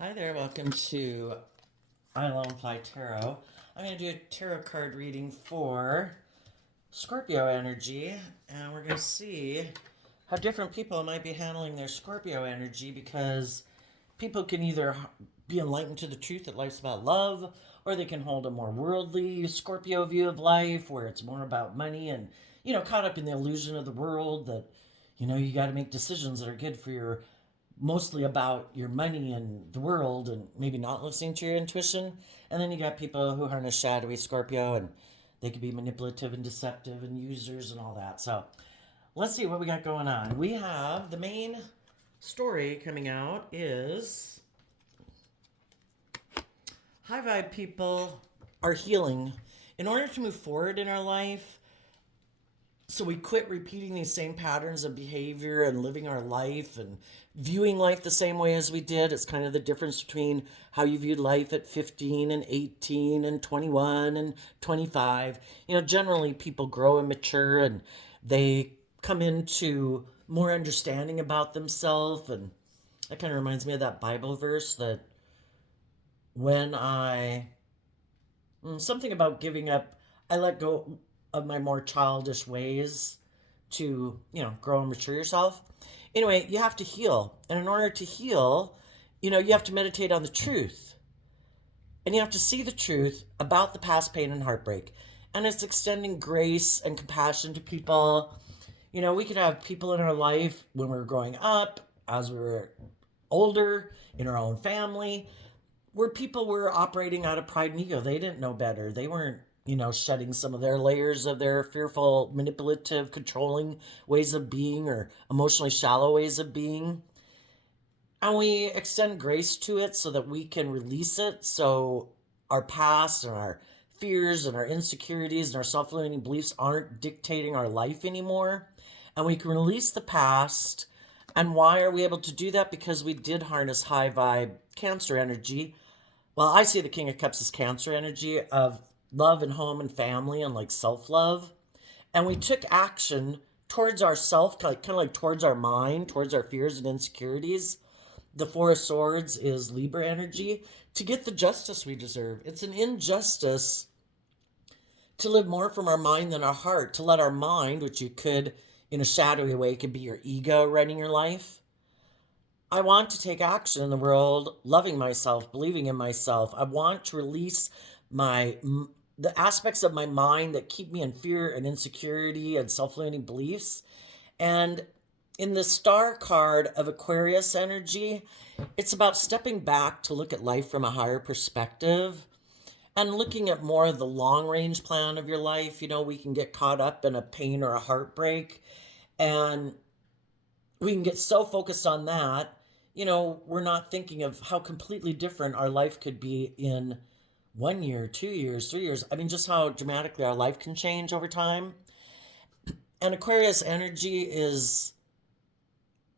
Hi there, welcome to I Lone Fly Tarot. I'm going to do a tarot card reading for Scorpio energy, and we're going to see how different people might be handling their Scorpio energy because people can either be enlightened to the truth that life's about love, or they can hold a more worldly Scorpio view of life where it's more about money and, caught up in the illusion of the world that, you got to make decisions that are good for your mostly about your money and the world and maybe not listening to your intuition. And then you got people who harness shadowy Scorpio and they can be manipulative and deceptive and users and all that. So let's see what we got going on. We have the main story coming out is high vibe people are healing. In order to move forward in our life, so we quit repeating these same patterns of behavior and living our life and viewing life the same way as we did. It's kind of the difference between how you viewed life at 15 and 18 and 21 and 25. Generally people grow and mature and they come into more understanding about themselves. And that kind of reminds me of that Bible verse that when something about giving up, I let go of my more childish ways to, grow and mature yourself. Anyway, you have to heal. And in order to heal, you have to meditate on the truth. And you have to see the truth about the past pain and heartbreak. And it's extending grace and compassion to people. We could have people in our life when we were growing up, as we were older, in our own family, where people were operating out of pride and ego. They didn't know better. They weren't, shedding some of their layers of their fearful, manipulative, controlling ways of being or emotionally shallow ways of being. And we extend grace to it so that we can release it so our past and our fears and our insecurities and our self-limiting beliefs aren't dictating our life anymore. And we can release the past. And why are we able to do that? Because we did harness high vibe Cancer energy. Well, I see the King of Cups as Cancer energy of love and home and family and like self-love. And we took action towards ourself, kind of like towards our mind, towards our fears and insecurities. The Four of Swords is Libra energy to get the justice we deserve. It's an injustice to live more from our mind than our heart, to let our mind, which you could in a shadowy way, could be your ego running your life. I want to take action in the world, loving myself, believing in myself. I want to release the aspects of my mind that keep me in fear and insecurity and self-limiting beliefs. And in the star card of Aquarius energy, it's about stepping back to look at life from a higher perspective and looking at more of the long range plan of your life. We can get caught up in a pain or a heartbreak and we can get so focused on that, we're not thinking of how completely different our life could be in 1 year, 2 years, 3 years. I mean, just how dramatically our life can change over time. And Aquarius energy is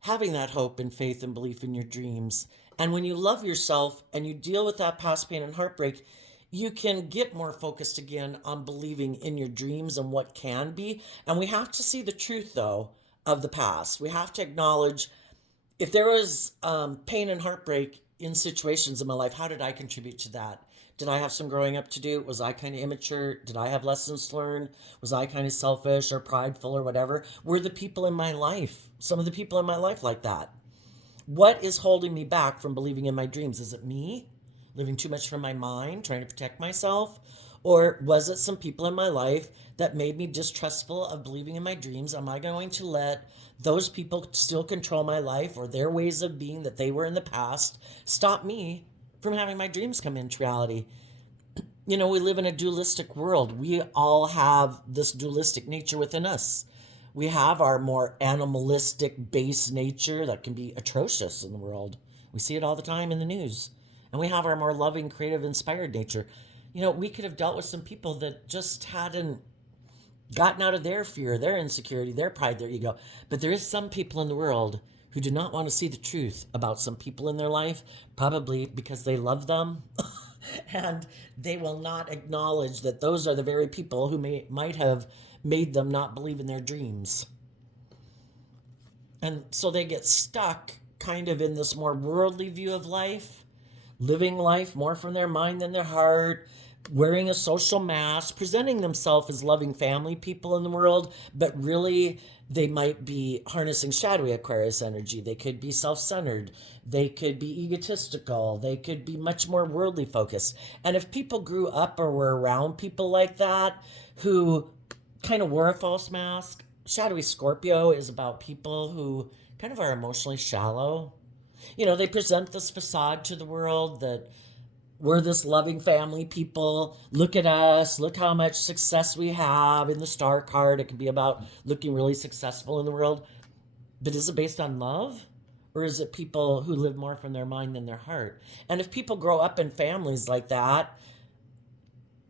having that hope and faith and belief in your dreams. And when you love yourself and you deal with that past pain and heartbreak, you can get more focused again on believing in your dreams and what can be. And we have to see the truth, though, of the past. We have to acknowledge if there was pain and heartbreak in situations in my life, how did I contribute to that? Did I have some growing up to do? Was I kind of immature? Did I have lessons to learn? Was I kind of selfish or prideful or whatever? Were the people in my life, some of the people in my life like that? What is holding me back from believing in my dreams? Is it me living too much from my mind, trying to protect myself? Or was it some people in my life that made me distrustful of believing in my dreams? Am I going to let those people still control my life or their ways of being that they were in the past stop me from having my dreams come into reality? We live in a dualistic world. We all have this dualistic nature within us. We have our more animalistic base nature that can be atrocious in the world. We see it all the time in the news. And we have our more loving, creative, inspired nature. We could have dealt with some people that just hadn't gotten out of their fear, their insecurity, their pride, their ego. But there is some people in the world who do not want to see the truth about some people in their life, probably because they love them. And they will not acknowledge that those are the very people who might have made them not believe in their dreams. And so they get stuck kind of in this more worldly view of life living life more from their mind than their heart, wearing a social mask, presenting themselves as loving family people in the world, but really they might be harnessing shadowy Aquarius energy. They could be self centered. They could be egotistical. They could be much more worldly focused. And if people grew up or were around people like that who kind of wore a false mask, shadowy Scorpio is about people who kind of are emotionally shallow. They present this facade to the world that we're this loving family people. Look at us. Look how much success we have in the star card. It can be about looking really successful in the world. But is it based on love? Or is it people who live more from their mind than their heart? And if people grow up in families like that,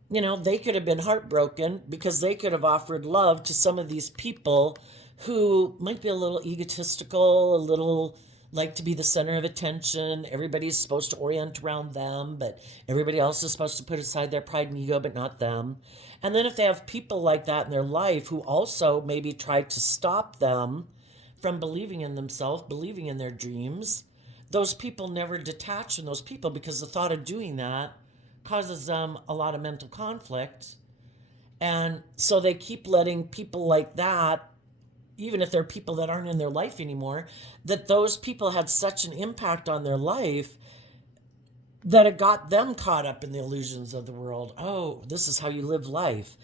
they could have been heartbroken because they could have offered love to some of these people who might be a little egotistical, a little like to be the center of attention. Everybody's supposed to orient around them, but everybody else is supposed to put aside their pride and ego, but not them. And then if they have people like that in their life who also maybe try to stop them from believing in themselves, believing in their dreams, those people never detach from those people because the thought of doing that causes them a lot of mental conflict. And so they keep letting people like that, even if they're people that aren't in their life anymore, that those people had such an impact on their life that it got them caught up in the illusions of the world. Oh, this is how you live life.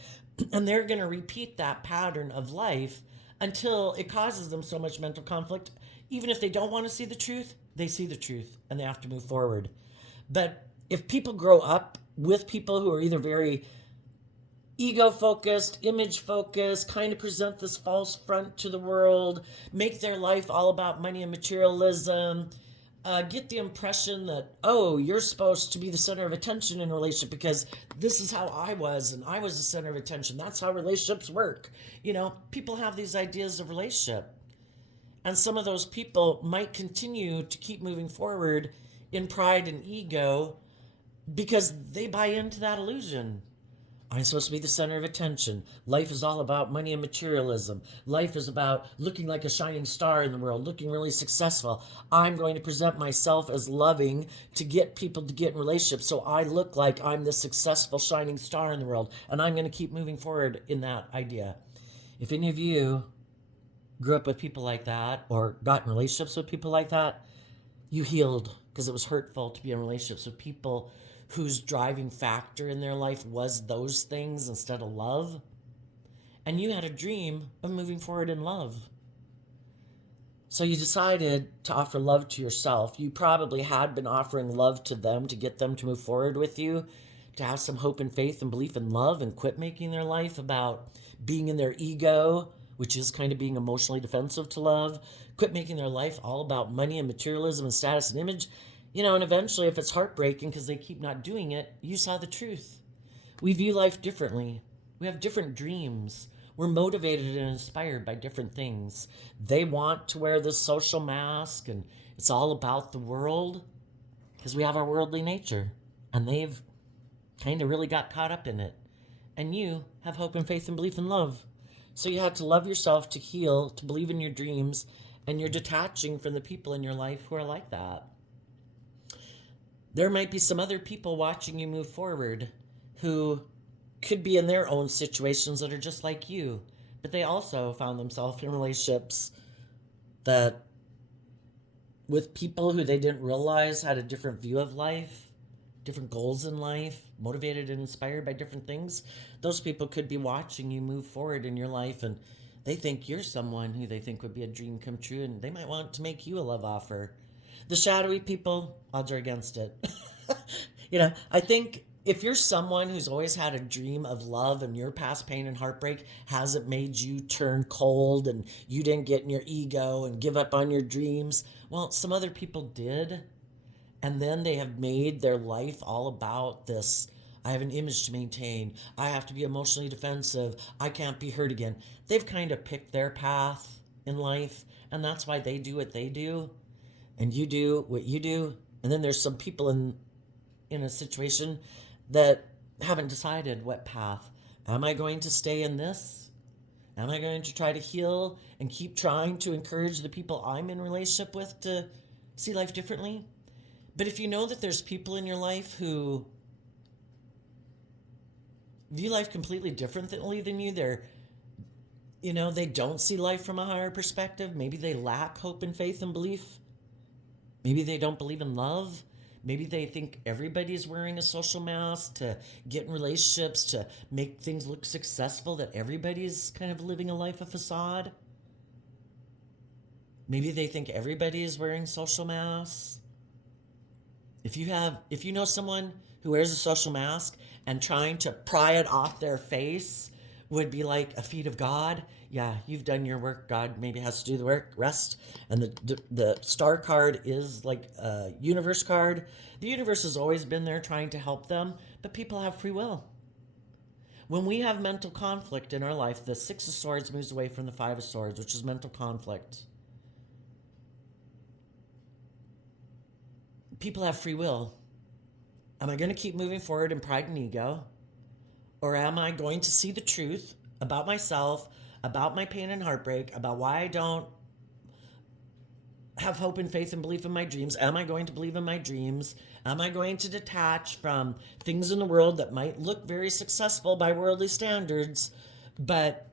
And they're going to repeat that pattern of life until it causes them so much mental conflict. Even if they don't want to see the truth, they see the truth and they have to move forward. But if people grow up with people who are either very ego focused, image focused, kind of present this false front to the world, make their life all about money and materialism, get the impression that, oh, you're supposed to be the center of attention in a relationship because this is how I was and I was the center of attention. That's how relationships work. People have these ideas of relationship. And some of those people might continue to keep moving forward in pride and ego because they buy into that illusion. I'm supposed to be the center of attention. Life is all about money and materialism. Life is about looking like a shining star in the world, looking really successful. I'm going to present myself as loving to get people to get in relationships so I look like I'm the successful shining star in the world. And I'm going to keep moving forward in that idea. If any of you grew up with people like that or got in relationships with people like that, you healed because it was hurtful to be in relationships with people whose driving factor in their life was those things instead of love. And you had a dream of moving forward in love. So you decided to offer love to yourself. You probably had been offering love to them to get them to move forward with you, to have some hope and faith and belief in love and quit making their life about being in their ego, which is kind of being emotionally defensive to love. Quit making their life all about money and materialism and status and image. And eventually, if it's heartbreaking because they keep not doing it, you saw the truth. We view life differently. We have different dreams. We're motivated and inspired by different things. They want to wear this social mask, and it's all about the world because we have our worldly nature, and they've kind of really got caught up in it. And you have hope and faith and belief in love. So you had to love yourself, to heal, to believe in your dreams, and you're detaching from the people in your life who are like that. There might be some other people watching you move forward who could be in their own situations that are just like you, but they also found themselves in relationships that with people who they didn't realize had a different view of life, different goals in life, motivated and inspired by different things. Those people could be watching you move forward in your life, and they think you're someone who they think would be a dream come true, and they might want to make you a love offer. The shadowy people, odds are against it. I think if you're someone who's always had a dream of love and your past pain and heartbreak hasn't made you turn cold and you didn't get in your ego and give up on your dreams, well, some other people did. And then they have made their life all about this. I have an image to maintain. I have to be emotionally defensive. I can't be hurt again. They've kind of picked their path in life, and that's why they do what they do. And you do what you do. And then there's some people in a situation that haven't decided what path. Am I going to stay in this? Am I going to try to heal and keep trying to encourage the people I'm in relationship with to see life differently? But if you know that there's people in your life who view life completely differently than you, they don't see life from a higher perspective. Maybe they lack hope and faith and belief. Maybe they don't believe in love. Maybe they think everybody's wearing a social mask to get in relationships, to make things look successful, that everybody's kind of living a life of facade. Maybe they think everybody is wearing social masks. If you know someone who wears a social mask and trying to pry it off their face would be like a feat of God, yeah, you've done your work. God maybe has to do the work, rest. And the star card is like a universe card. The universe has always been there trying to help them, but people have free will. When we have mental conflict in our life, the Six of Swords moves away from the Five of Swords, which is mental conflict. People have free will. Am I going to keep moving forward in pride and ego? Or am I going to see the truth about myself, about my pain and heartbreak, about why I don't have hope and faith and belief in my dreams? Am I going to believe in my dreams? Am I going to detach from things in the world that might look very successful by worldly standards, but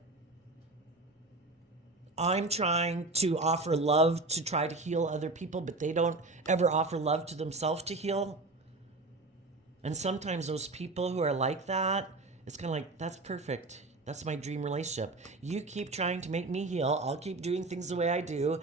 I'm trying to offer love to try to heal other people, but they don't ever offer love to themselves to heal? And sometimes those people who are like that, it's kind of like, that's perfect. That's my dream relationship. You keep trying to make me heal. I'll keep doing things the way I do.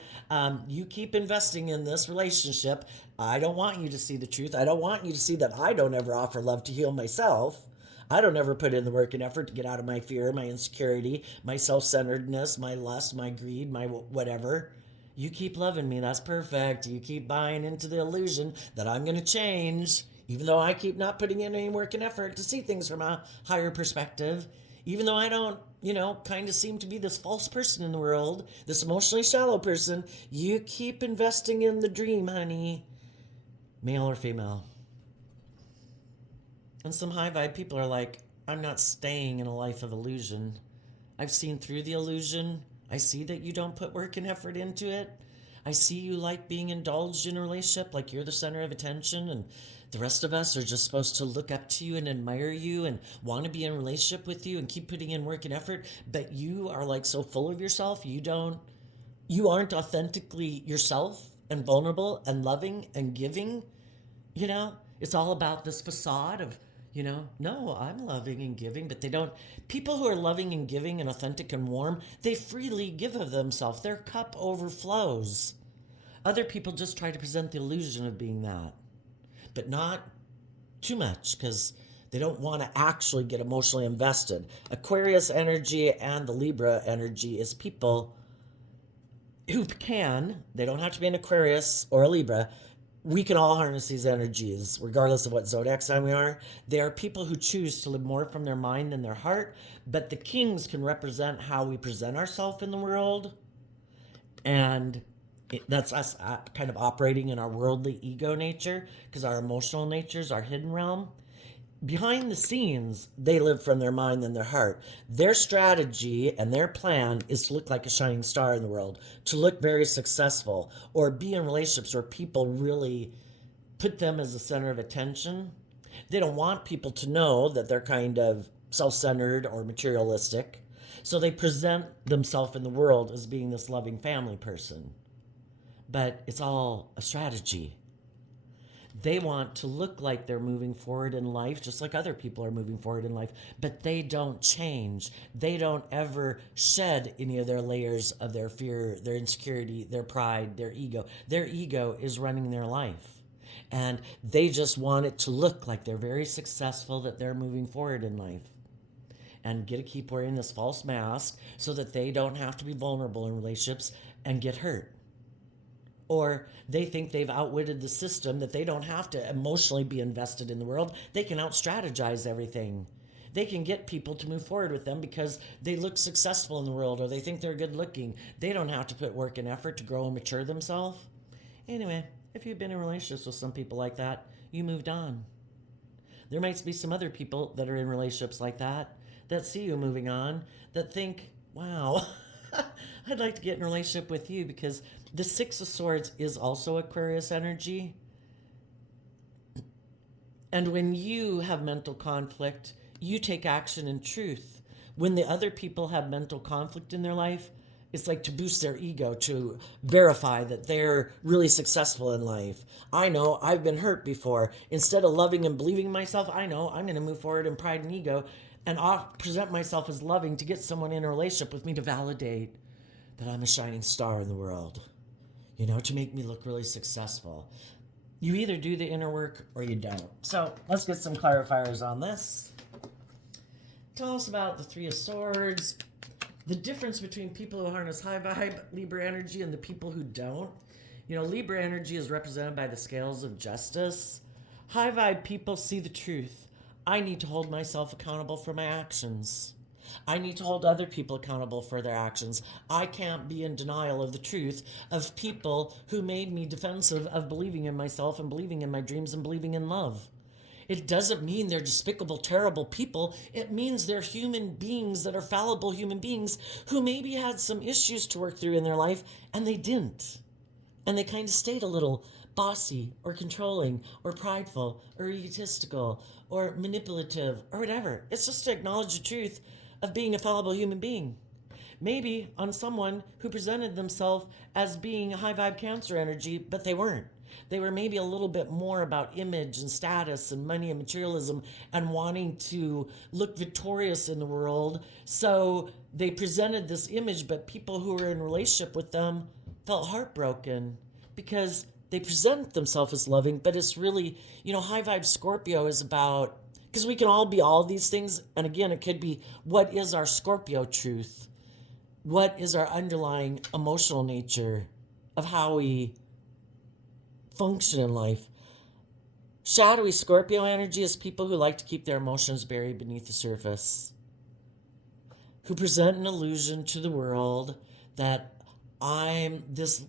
You keep investing in this relationship. I don't want you to see the truth. I don't want you to see that I don't ever offer love to heal myself. I don't ever put in the work and effort to get out of my fear, my insecurity, my self-centeredness, my lust, my greed, my whatever. You keep loving me. That's perfect. You keep buying into the illusion that I'm going to change, even though I keep not putting in any work and effort to see things from a higher perspective. Even though I don't, kind of seem to be this false person in the world, this emotionally shallow person, you keep investing in the dream, honey. Male or female. And some high vibe people are like, I'm not staying in a life of illusion. I've seen through the illusion. I see that you don't put work and effort into it. I see you like being indulged in a relationship, like you're the center of attention, and the rest of us are just supposed to look up to you and admire you and want to be in a relationship with you and keep putting in work and effort, but you are like so full of yourself, you aren't authentically yourself and vulnerable and loving and giving. It's all about this facade of, no, I'm loving and giving, but they don't. People who are loving and giving and authentic and warm, they freely give of themselves. Their cup overflows. Other people just try to present the illusion of being that, but not too much, because they don't want to actually get emotionally invested. Aquarius energy and the Libra energy is people who they don't have to be an Aquarius or a Libra. We can all harness these energies, regardless of what zodiac sign we are. They are people who choose to live more from their mind than their heart, but the kings can represent how we present ourselves in the world. And that's us kind of operating in our worldly ego nature, because our emotional nature is our hidden realm. Behind the scenes, they live from their mind and their heart. Their strategy and their plan is to look like a shining star in the world, to look very successful, or be in relationships where people really put them as the center of attention. They don't want people to know that they're kind of self-centered or materialistic. So they present themselves in the world as being this loving family person. But it's all a strategy. They want to look like they're moving forward in life, just like other people are moving forward in life, but they don't change. They don't ever shed any of their layers of their fear, their insecurity, their pride, their ego. Their ego is running their life. And they just want it to look like they're very successful, that they're moving forward in life. And get to keep wearing this false mask so that they don't have to be vulnerable in relationships and get hurt. Or they think they've outwitted the system, that they don't have to emotionally be invested in the world. They can out-strategize everything. They can get people to move forward with them because they look successful in the world, or they think they're good looking. They don't have to put work and effort to grow and mature themselves. Anyway, if you've been in relationships with some people like that, you moved on. There might be some other people that are in relationships like that see you moving on, that think, wow, I'd like to get in a relationship with you, because the Six of Swords is also Aquarius energy. And when you have mental conflict, you take action in truth. When the other people have mental conflict in their life, it's like to boost their ego, to verify that they're really successful in life. I know I've been hurt before. Instead of loving and believing in myself, I know I'm going to move forward in pride and ego and present myself as loving to get someone in a relationship with me to validate that I'm a shining star in the world, to make me look really successful. You either do the inner work or you don't. So let's get some clarifiers on this. Tell us about the Three of Swords, the difference between people who harness high vibe Libra energy and the people who don't. Libra energy is represented by the scales of justice. High vibe people see the truth. I need to hold myself accountable for my actions. I need to hold other people accountable for their actions. I can't be in denial of the truth of people who made me defensive of believing in myself and believing in my dreams and believing in love. It doesn't mean they're despicable, terrible people. It means they're human beings that are fallible human beings who maybe had some issues to work through in their life and they didn't. And they kind of stayed a little bossy or controlling or prideful or egotistical or manipulative or whatever. It's just to acknowledge the truth of being a fallible human being. Maybe on someone who presented themselves as being high vibe Cancer energy, but they weren't. They were maybe a little bit more about image and status and money and materialism and wanting to look victorious in the world. So they presented this image, but people who were in relationship with them felt heartbroken because they present themselves as loving, but it's really, high vibe Scorpio is about, because we can all be all these things. And again, it could be, what is our Scorpio truth? What is our underlying emotional nature of how we function in life? Shadowy Scorpio energy is people who like to keep their emotions buried beneath the surface, who present an illusion to the world that I'm this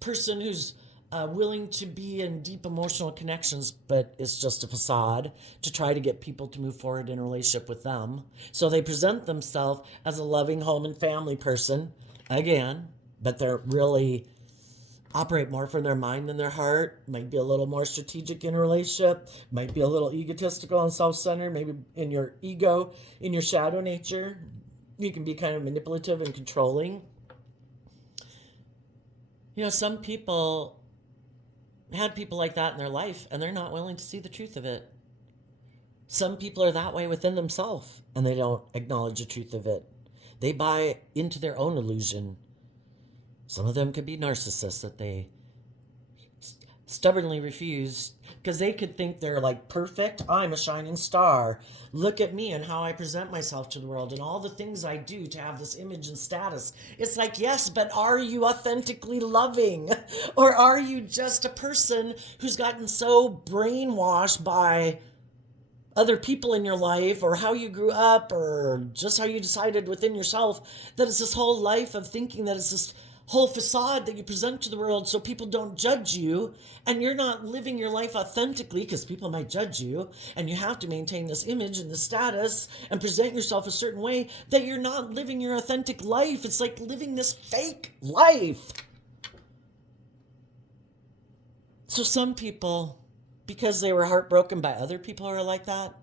person who's willing to be in deep emotional connections, but it's just a facade to try to get people to move forward in a relationship with them. So they present themselves as a loving home and family person, again, but they're really operate more from their mind than their heart, might be a little more strategic in a relationship, might be a little egotistical and self-centered, maybe in your ego, in your shadow nature. You can be kind of manipulative and controlling. Some people had people like that in their life and they're not willing to see the truth of it. Some people are that way within themselves and they don't acknowledge the truth of it. They buy into their own illusion. Some of them could be narcissists that they stubbornly refuse because they could think they're like perfect. I'm a shining star. Look at me and how I present myself to the world and all the things I do to have this image and status. It's like, yes, but are you authentically loving? Or are you just a person who's gotten so brainwashed by other people in your life or how you grew up or just how you decided within yourself that it's this whole life of thinking that it's this whole facade that you present to the world so people don't judge you, and you're not living your life authentically because people might judge you, and you have to maintain this image and this status and present yourself a certain way that you're not living your authentic life. It's like living this fake life. So some people, because they were heartbroken by other people who are like that,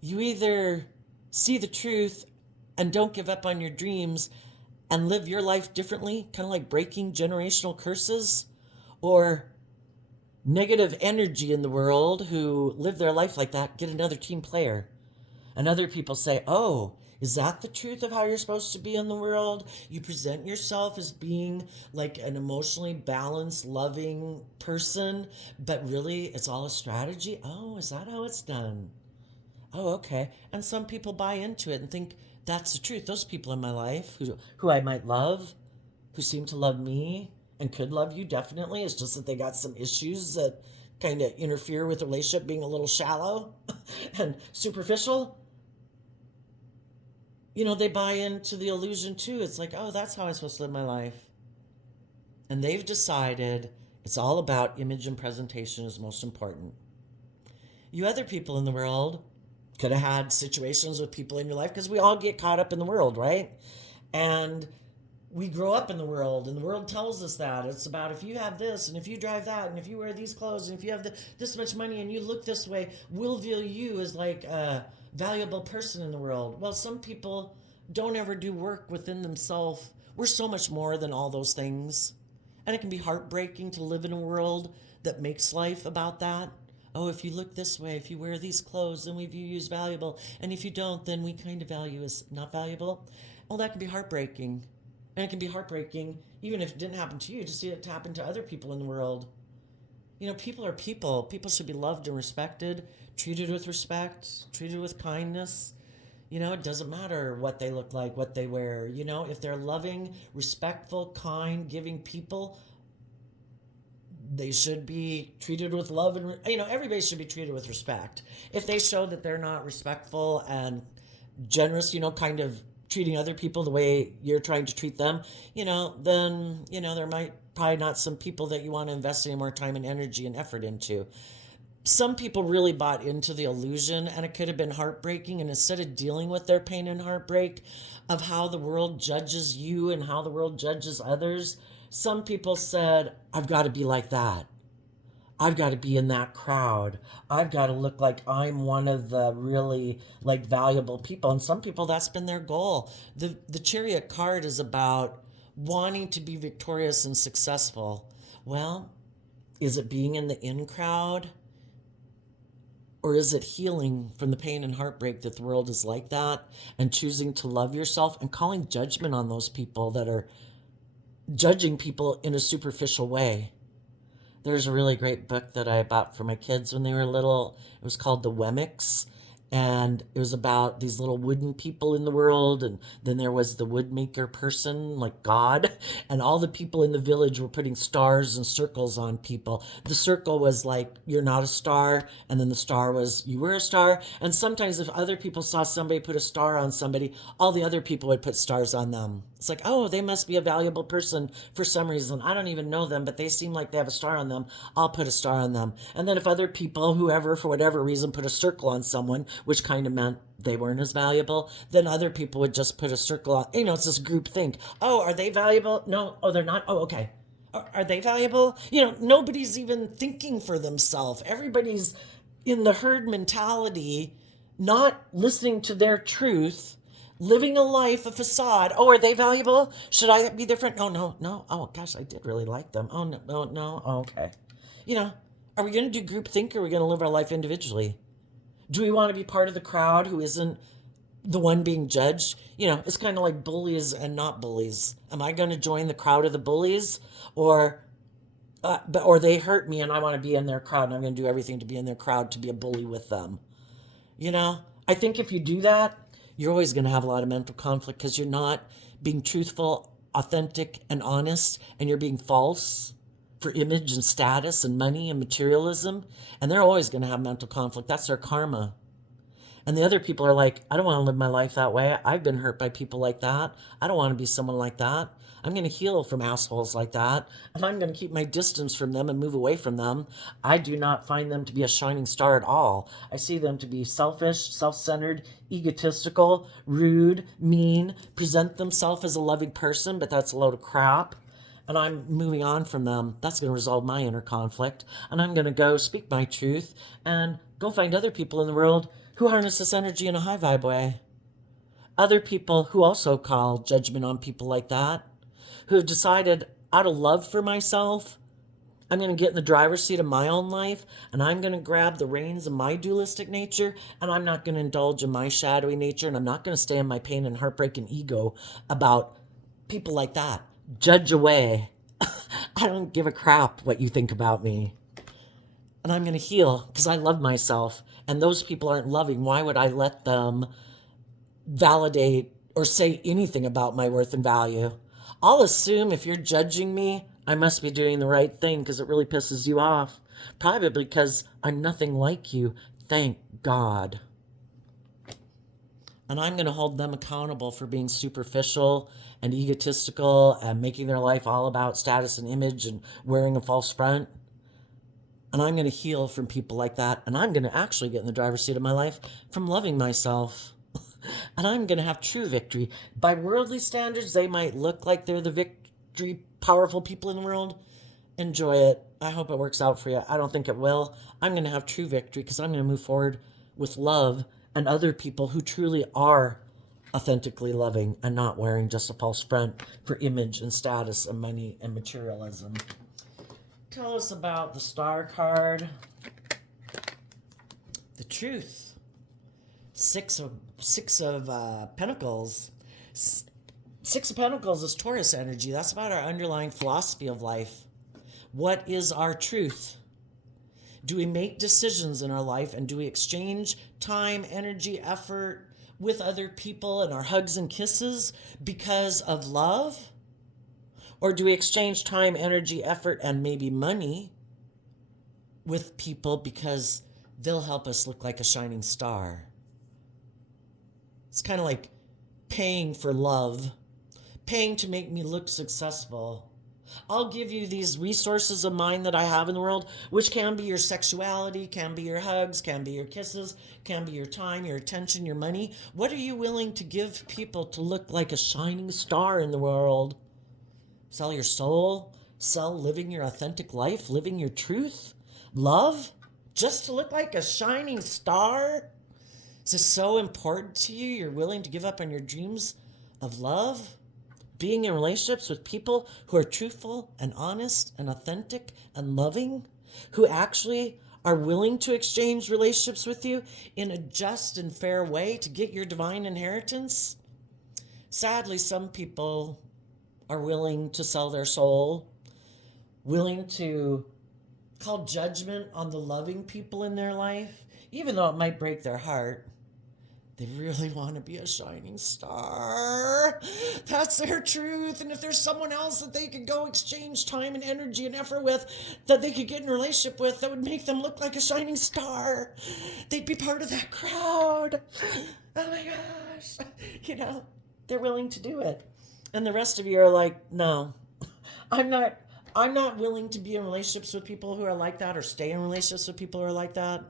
you either see the truth and don't give up on your dreams and live your life differently, kind of like breaking generational curses, or negative energy in the world who live their life like that, get another team player. And other people say, oh, is that the truth of how you're supposed to be in the world? You present yourself as being like an emotionally balanced, loving person, but really it's all a strategy? Oh, is that how it's done? Oh, okay. And some people buy into it and think, that's the truth. Those people in my life who I might love, who seem to love me and could love you definitely. It's just that they got some issues that kind of interfere with the relationship being a little shallow and superficial. They buy into the illusion too. It's like, oh, that's how I'm supposed to live my life. And they've decided it's all about image and presentation is most important. You other people in the world could have had situations with people in your life because we all get caught up in the world, right? And we grow up in the world, and the world tells us that it's about if you have this and if you drive that and if you wear these clothes and if you have this much money and you look this way, we'll view you as like a valuable person in the world. Well, some people don't ever do work within themselves. We're so much more than all those things. And it can be heartbreaking to live in a world that makes life about that. Oh, if you look this way, if you wear these clothes, then we view you as valuable. And if you don't, then we kind of value as not valuable. Well, that can be heartbreaking. And it can be heartbreaking, even if it didn't happen to you, to see it happen to other people in the world. You know, people are people. People should be loved and respected, treated with respect, treated with kindness. You know, it doesn't matter what they look like, what they wear. You know, if they're loving, respectful, kind, giving people, they should be treated with love and, you know, everybody should be treated with respect. If they show that they're not respectful and generous, you know, kind of treating other people the way you're trying to treat them, you know, then, you know, there might probably not some people that you want to invest any more time and energy and effort into. Some people really bought into the illusion, and it could have been heartbreaking. And instead of dealing with their pain and heartbreak of how the world judges you and how the world judges others, some people said, I've got to be like that. I've got to be in that crowd. I've got to look like I'm one of the really like valuable people. And some people, that's been their goal. The Chariot card is about wanting to be victorious and successful. Well, is it being in the in crowd? Or is it healing from the pain and heartbreak that the world is like that and choosing to love yourself and calling judgment on those people that are judging people in a superficial way? There's a really great book that I bought for my kids when they were little. It was called The Wemmicks. And it was about these little wooden people in the world. And then there was the woodmaker person, like God. And all the people in the village were putting stars and circles on people. The circle was like, you're not a star. And then the star was, you were a star. And sometimes if other people saw somebody put a star on somebody, all the other people would put stars on them. It's like, oh, they must be a valuable person for some reason. I don't even know them, but they seem like they have a star on them. I'll put a star on them. And then if other people, whoever, for whatever reason, put a circle on someone, which kind of meant they weren't as valuable, then other people would just put a circle on. You know, it's this group think. Oh, are they valuable? No. Oh, they're not? Oh, okay. Are they valuable? You know, nobody's even thinking for themselves. Everybody's in the herd mentality, not listening to their truth, living a life, a facade. Oh, are they valuable? Should I be different? No, no, no. Oh, gosh, I did really like them. Oh, no, no, no. Oh, okay. You know, are we going to do group think or are we going to live our life individually? Do we want to be part of the crowd who isn't the one being judged? You know, it's kind of like bullies and not bullies. Am I going to join the crowd of the bullies, or they hurt me and I want to be in their crowd and I'm going to do everything to be in their crowd to be a bully with them? You know, I think if you do that, you're always going to have a lot of mental conflict because you're not being truthful, authentic, and honest, and you're being false for image and status and money and materialism. And they're always going to have mental conflict. That's their karma. And the other people are like, I don't want to live my life that way. I've been hurt by people like that. I don't want to be someone like that. I'm going to heal from assholes like that. And I'm going to keep my distance from them and move away from them. I do not find them to be a shining star at all. I see them to be selfish, self-centered, egotistical, rude, mean, present themselves as a loving person, but that's a load of crap. And I'm moving on from them. That's going to resolve my inner conflict. And I'm going to go speak my truth and go find other people in the world who harness this energy in a high vibe way. Other people who also call judgment on people like that, who have decided out of love for myself, I'm going to get in the driver's seat of my own life and I'm going to grab the reins of my dualistic nature and I'm not going to indulge in my shadowy nature and I'm not going to stay in my pain and heartbreak and ego about people like that. Judge away. I don't give a crap what you think about me. And I'm going to heal because I love myself. And those people aren't loving. Why would I let them validate or say anything about my worth and value? I'll assume if you're judging me, I must be doing the right thing because it really pisses you off. Probably because I'm nothing like you. Thank God. And I'm going to hold them accountable for being superficial and egotistical and making their life all about status and image and wearing a false front. And I'm going to heal from people like that. And I'm going to actually get in the driver's seat of my life from loving myself. And I'm going to have true victory. By worldly standards, they might look like they're the victory, powerful people in the world. Enjoy it. I hope it works out for you. I don't think it will. I'm going to have true victory because I'm going to move forward with love and other people who truly are authentically loving and not wearing just a false front for image and status and money and materialism. Tell us about the star card. The truth. Six of Pentacles. Six of Pentacles is Taurus energy. That's about our underlying philosophy of life. What is our truth? Do we make decisions in our life and do we exchange time, energy, effort with other people and our hugs and kisses because of love? Or do we exchange time, energy, effort, and maybe money with people because they'll help us look like a shining star? It's kind of like paying for love, paying to make me look successful. I'll give you these resources of mine that I have in the world, which can be your sexuality, can be your hugs, can be your kisses, can be your time, your attention, your money. What are you willing to give people to look like a shining star in the world? Sell your soul? Sell living your authentic life, living your truth? Love? Just to look like a shining star? Is this so important to you? You're willing to give up on your dreams of love? Being in relationships with people who are truthful and honest and authentic and loving, who actually are willing to exchange relationships with you in a just and fair way to get your divine inheritance. Sadly, some people are willing to sell their soul, willing to call judgment on the loving people in their life, even though it might break their heart. They really want to be a shining star. That's their truth. And if there's someone else that they could go exchange time and energy and effort with, that they could get in a relationship with, that would make them look like a shining star, they'd be part of that crowd. Oh my gosh. They're willing to do it. And the rest of you are like, no, I'm not willing to be in relationships with people who are like that or stay in relationships with people who are like that.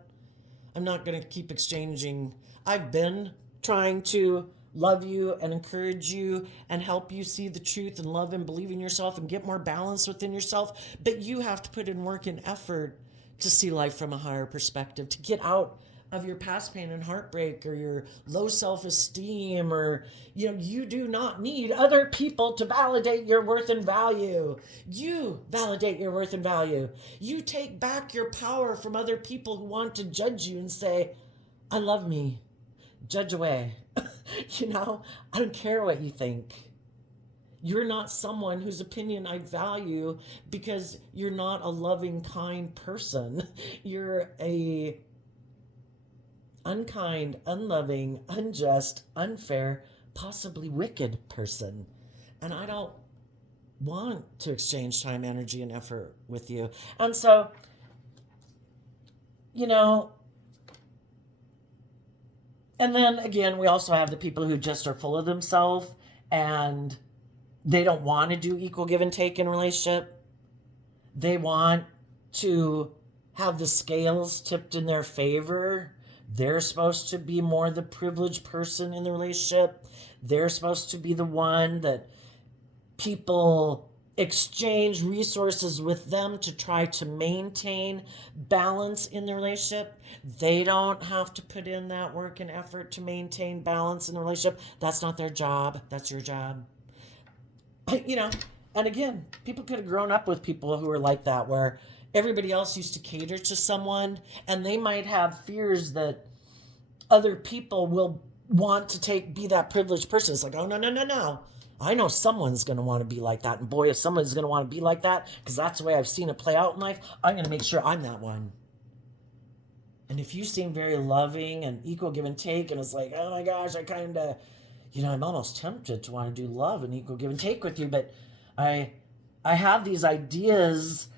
I'm not going to keep exchanging. I've been trying to love you and encourage you and help you see the truth and love and believe in yourself and get more balance within yourself. But you have to put in work and effort to see life from a higher perspective, to get out of your past pain and heartbreak or your low self-esteem, or you do not need other people to validate your worth and value. You validate your worth and value. You take back your power from other people who want to judge you and say, I love me. Judge away. I don't care what you think. You're not someone whose opinion I value because you're not a loving, kind person. You're a unkind, unloving, unjust, unfair, possibly wicked person. And I don't want to exchange time, energy, and effort with you. And so, and then again, we also have the people who just are full of themselves and they don't want to do equal give and take in a relationship. They want to have the scales tipped in their favor. They're supposed to be more the privileged person in the relationship. They're supposed to be the one that people exchange resources with them to try to maintain balance in the relationship. They don't have to put in that work and effort to maintain balance in the relationship. That's not their job. That's your job. And again, people could have grown up with people who were like that, where everybody else used to cater to someone, and they might have fears that other people will want to be that privileged person. It's like, oh, no. I know someone's going to want to be like that. And boy, if someone's going to want to be like that, because that's the way I've seen it play out in life, I'm going to make sure I'm that one. And if you seem very loving and equal give and take, and it's like, oh my gosh, I kind of, I'm almost tempted to want to do love and equal give and take with you, but I have these ideas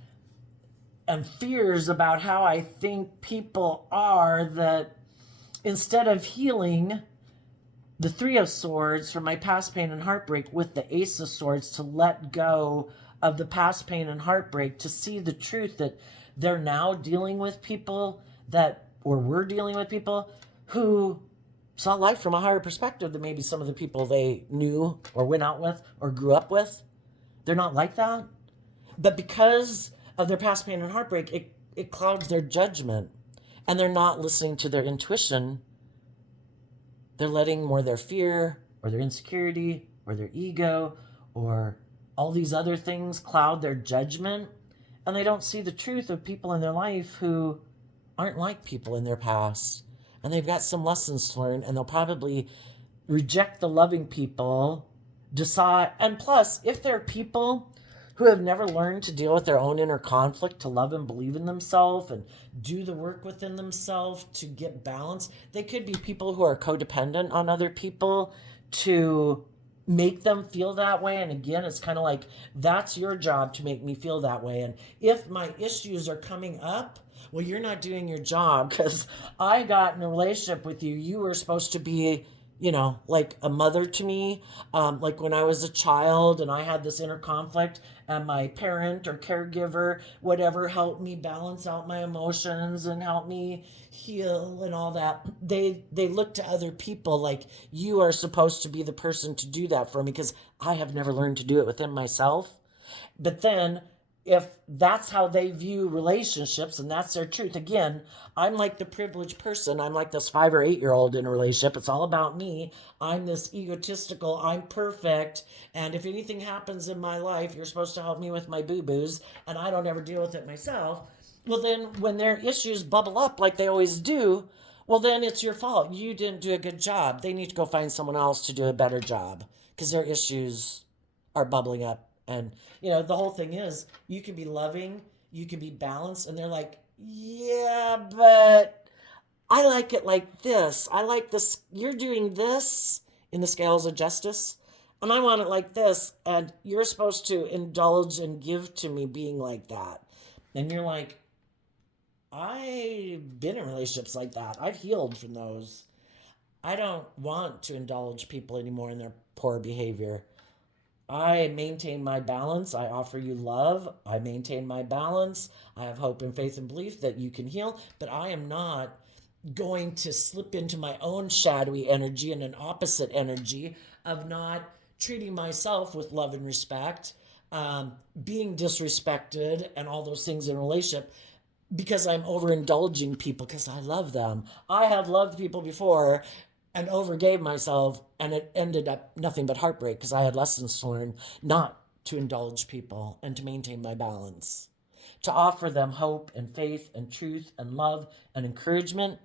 and fears about how I think people are, that instead of healing the Three of Swords from my past pain and heartbreak with the Ace of Swords, to let go of the past pain and heartbreak, to see the truth that we're dealing with people who saw life from a higher perspective than maybe some of the people they knew or went out with or grew up with. They're not like that. But because of their past pain and heartbreak, it clouds their judgment. And they're not listening to their intuition. They're letting more their fear or their insecurity or their ego or all these other things cloud their judgment. And they don't see the truth of people in their life who aren't like people in their past. And they've got some lessons to learn, and they'll probably reject the loving people, decide. And plus, if they're people who have never learned to deal with their own inner conflict, to love and believe in themselves and do the work within themselves to get balance, they could be people who are codependent on other people to make them feel that way. And again, it's kind of like, that's your job to make me feel that way. And if my issues are coming up, well, you're not doing your job, because I got in a relationship with you. You were supposed to be, like a mother to me. Like when I was a child and I had this inner conflict, and my parent or caregiver, whatever, helped me balance out my emotions and help me heal and all that. They look to other people like, you are supposed to be the person to do that for me, because I have never learned to do it within myself. But then, if that's how they view relationships and that's their truth, again, I'm like the privileged person. I'm like this 5 or 8 year old in a relationship. It's all about me. I'm this egotistical, I'm perfect. And if anything happens in my life, you're supposed to help me with my boo boos, and I don't ever deal with it myself. Well, then when their issues bubble up like they always do, well, then it's your fault. You didn't do a good job. They need to go find someone else to do a better job, because their issues are bubbling up. And, the whole thing is, you can be loving, you can be balanced, and they're like, yeah, but I like it like this. I like this. You're doing this in the scales of justice, and I want it like this. And you're supposed to indulge and give to me being like that. And you're like, I've been in relationships like that. I've healed from those. I don't want to indulge people anymore in their poor behavior. I maintain my balance. I offer you love. I maintain my balance. I have hope and faith and belief that you can heal, but I am not going to slip into my own shadowy energy and an opposite energy of not treating myself with love and respect, being disrespected, and all those things in a relationship, because I'm overindulging people because I love them. I have loved people before and overgave myself, and it ended up nothing but heartbreak, because I had lessons to learn not to indulge people and to maintain my balance, to offer them hope and faith and truth and love and encouragement.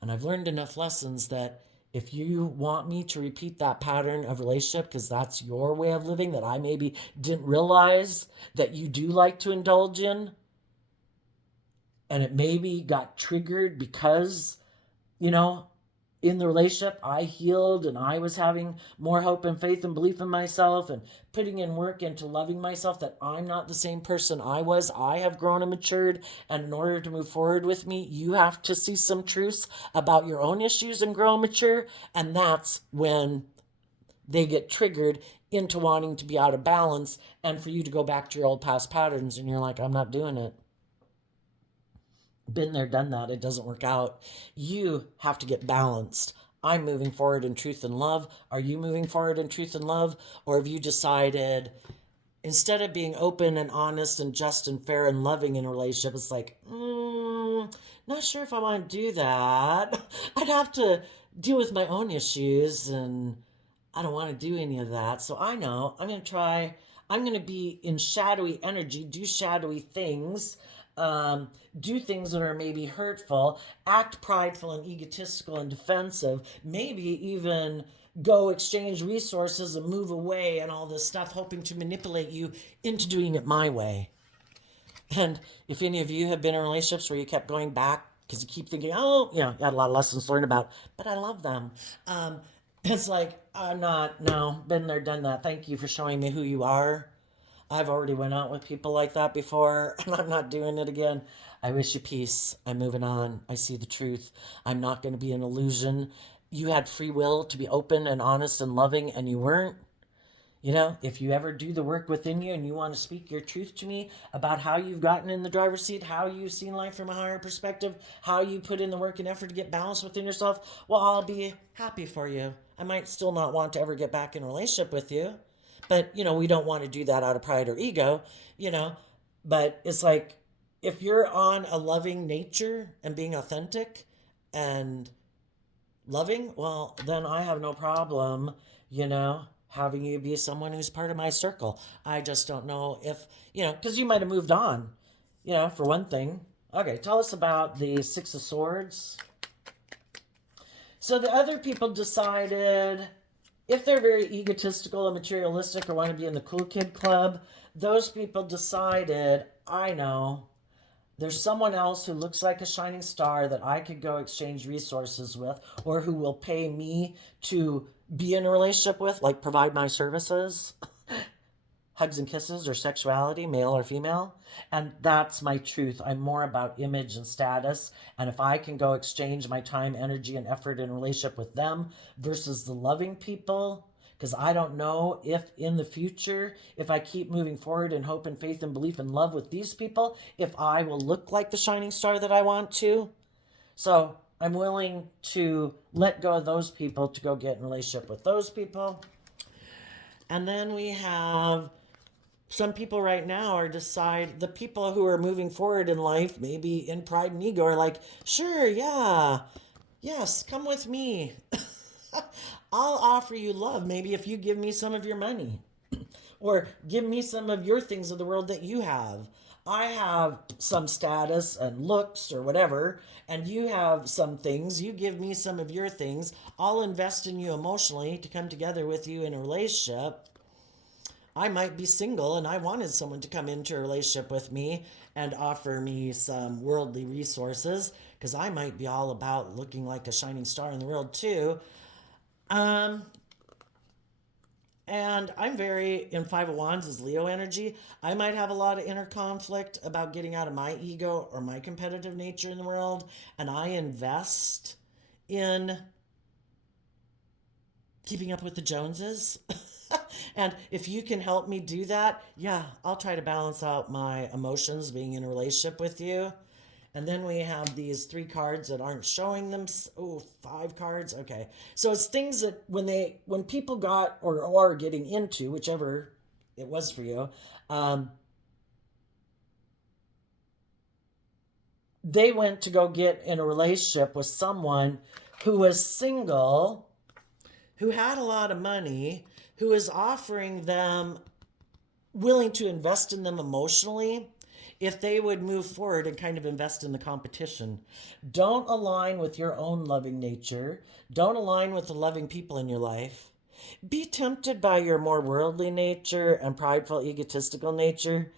And I've learned enough lessons that if you want me to repeat that pattern of relationship, because that's your way of living that I maybe didn't realize that you do like to indulge in, and it maybe got triggered because, in the relationship, I healed and I was having more hope and faith and belief in myself and putting in work into loving myself, that I'm not the same person I was. I have grown and matured. And in order to move forward with me, you have to see some truths about your own issues and grow and mature. And that's when they get triggered into wanting to be out of balance, and for you to go back to your old past patterns. And you're like, I'm not doing it. Been there, done that. It doesn't work out. You have to get balanced. I'm moving forward in truth and love. Are you moving forward in truth and love? Or have you decided, instead of being open and honest and just and fair and loving in a relationship, it's like, not sure if I want to do that. I'd have to deal with my own issues, and I don't want to do any of that. So I know I'm going to try. I'm going to be in shadowy energy, do shadowy things, do things that are maybe hurtful, act prideful and egotistical and defensive, maybe even go exchange resources and move away and all this stuff, hoping to manipulate you into doing it my way. And if any of you have been in relationships where you kept going back because you keep thinking, oh, you had a lot of lessons to learn about, but I love them. It's like, I'm not, no, been there, done that. Thank you for showing me who you are. I've already went out with people like that before, and I'm not doing it again. I wish you peace. I'm moving on. I see the truth. I'm not going to be an illusion. You had free will to be open and honest and loving, and you weren't. If you ever do the work within you and you want to speak your truth to me about how you've gotten in the driver's seat, how you've seen life from a higher perspective, how you put in the work and effort to get balance within yourself, well, I'll be happy for you. I might still not want to ever get back in a relationship with you, but, we don't want to do that out of pride or ego, you know. But it's like, if you're on a loving nature and being authentic and loving, well, then I have no problem, having you be someone who's part of my circle. I just don't know if, because you might have moved on, for one thing. Okay, tell us about the Six of Swords. So the other people decided, if they're very egotistical and materialistic or want to be in the cool kid club, those people decided, I know, there's someone else who looks like a shining star that I could go exchange resources with, or who will pay me to be in a relationship with, like provide my services, hugs and kisses, or sexuality, male or female. And that's my truth. I'm more about image and status. And if I can go exchange my time, energy, and effort in a relationship with them versus the loving people, because I don't know if in the future, if I keep moving forward in hope and faith and belief and love with these people, if I will look like the shining star that I want to. So I'm willing to let go of those people to go get in a relationship with those people. And then we have some people right now the people who are moving forward in life, maybe in pride and ego, are like, sure, yeah, yes, come with me. I'll offer you love. Maybe if you give me some of your money or give me some of your things of the world that you have. I have some status and looks or whatever, and you have some things. You give me some of your things. I'll invest in you emotionally to come together with you in a relationship. I might be single and I wanted someone to come into a relationship with me and offer me some worldly resources, because I might be all about looking like a shining star in the world too. And I'm very, in Five of Wands is Leo energy. I might have a lot of inner conflict about getting out of my ego or my competitive nature in the world. And I invest in keeping up with the Joneses. And if you can help me do that, yeah, I'll try to balance out my emotions being in a relationship with you. And then we have these 3 cards that aren't showing them. Oh, 5 cards. Okay. So it's things that when people got or are getting into, whichever it was for you, they went to go get in a relationship with someone who was single, who had a lot of money, who is offering them, willing to invest in them emotionally if they would move forward and kind of invest in the competition. Don't align with your own loving nature. Don't align with the loving people in your life. Be tempted by your more worldly nature and prideful, egotistical nature.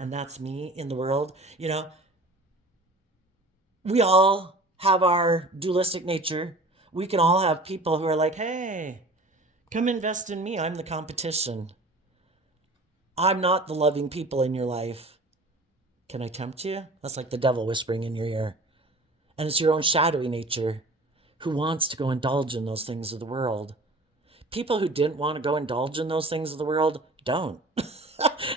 And that's me in the world. We all have our dualistic nature. We can all have people who are like, hey, come invest in me. I'm the competition. I'm not the loving people in your life. Can I tempt you? That's like the devil whispering in your ear. And it's your own shadowy nature who wants to go indulge in those things of the world. People who didn't want to go indulge in those things of the world don't.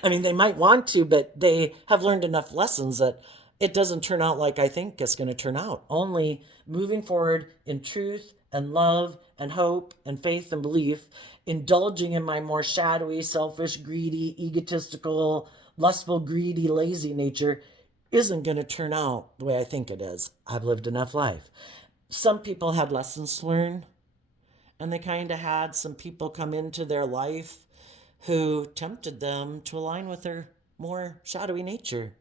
I mean, they might want to, but they have learned enough lessons that it doesn't turn out like I think it's going to turn out. Only moving forward in truth and love and hope and faith and belief, indulging in my more shadowy, selfish, greedy, egotistical, lustful, greedy, lazy nature isn't going to turn out the way I think it is. I've lived enough life. Some people had lessons to learn, and they kind of had some people come into their life who tempted them to align with their more shadowy nature.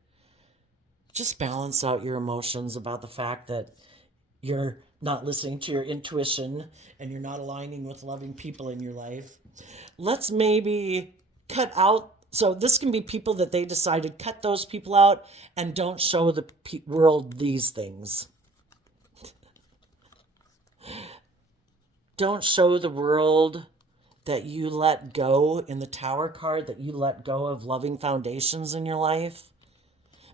Just balance out your emotions about the fact that you're not listening to your intuition and you're not aligning with loving people in your life. Let's maybe cut out. So this can be people that they decided cut those people out and don't show the world these things. Don't show the world that you let go in the Tower card, that you let go of loving foundations in your life.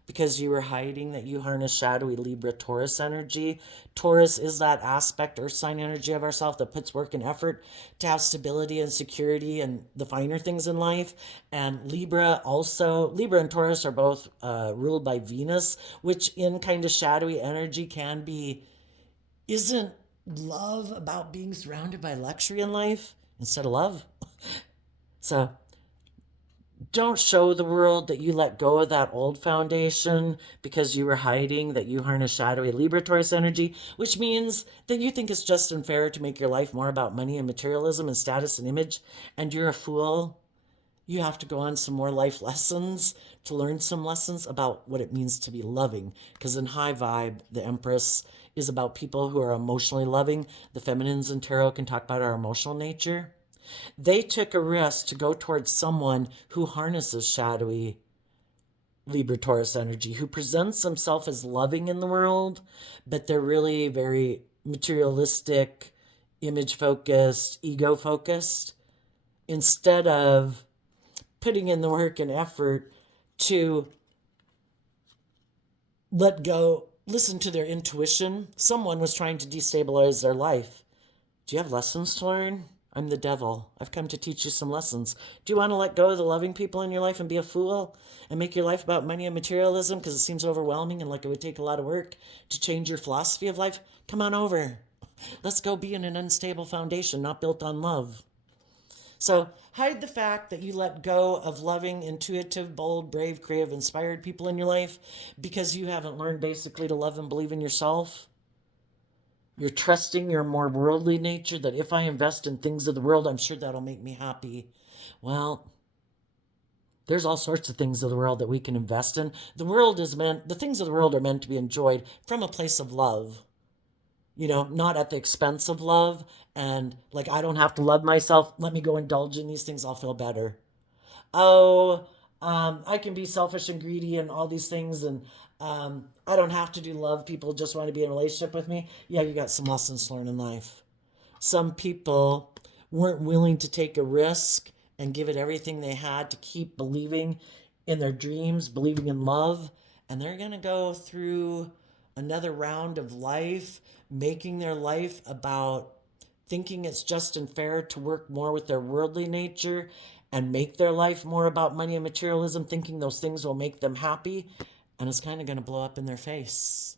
because you were hiding that you harness shadowy Libra Taurus energy. Taurus is that aspect, earth sign energy of ourself that puts work and effort to have stability and security and the finer things in life. And Libra and Taurus are both ruled by Venus, which in kind of shadowy energy can be, isn't love about being surrounded by luxury in life instead of love? So don't show the world that you let go of that old foundation because you were hiding that you harness shadowy Libra Taurus energy, which means that you think it's just unfair to make your life more about money and materialism and status and image, and you're a fool. You have to go on some more life lessons to learn some lessons about what it means to be loving. Because in high vibe, the Empress is about people who are emotionally loving. The feminines in tarot can talk about our emotional nature. They took a risk to go towards someone who harnesses shadowy Libra Taurus energy, who presents themselves as loving in the world, but they're really very materialistic, image focused, ego focused, instead of putting in the work and effort to let go, listen to their intuition. Someone was trying to destabilize their life. Do you have lessons to learn? I'm the devil. I've come to teach you some lessons. Do you want to let go of the loving people in your life and be a fool and make your life about money and materialism because it seems overwhelming and like it would take a lot of work to change your philosophy of life? Come on over. Let's go be in an unstable foundation, not built on love. So hide the fact that you let go of loving, intuitive, bold, brave, creative, inspired people in your life because you haven't learned basically to love and believe in yourself. You're trusting your more worldly nature that if I invest in things of the world, I'm sure that'll make me happy. Well, there's all sorts of things of the world that we can invest in. The things of the world are meant to be enjoyed from a place of love. Not at the expense of love. And like, I don't have to love myself. Let me go indulge in these things. I'll feel better. Oh, I can be selfish and greedy and all these things, and I don't have to do love. People just want to be in a relationship with me. Yeah, you got some lessons to learn in life. Some people weren't willing to take a risk and give it everything they had to keep believing in their dreams, believing in love, and they're going to go through another round of life, making their life about thinking it's just and fair to work more with their worldly nature and make their life more about money and materialism, thinking those things will make them happy. And it's kind of going to blow up in their face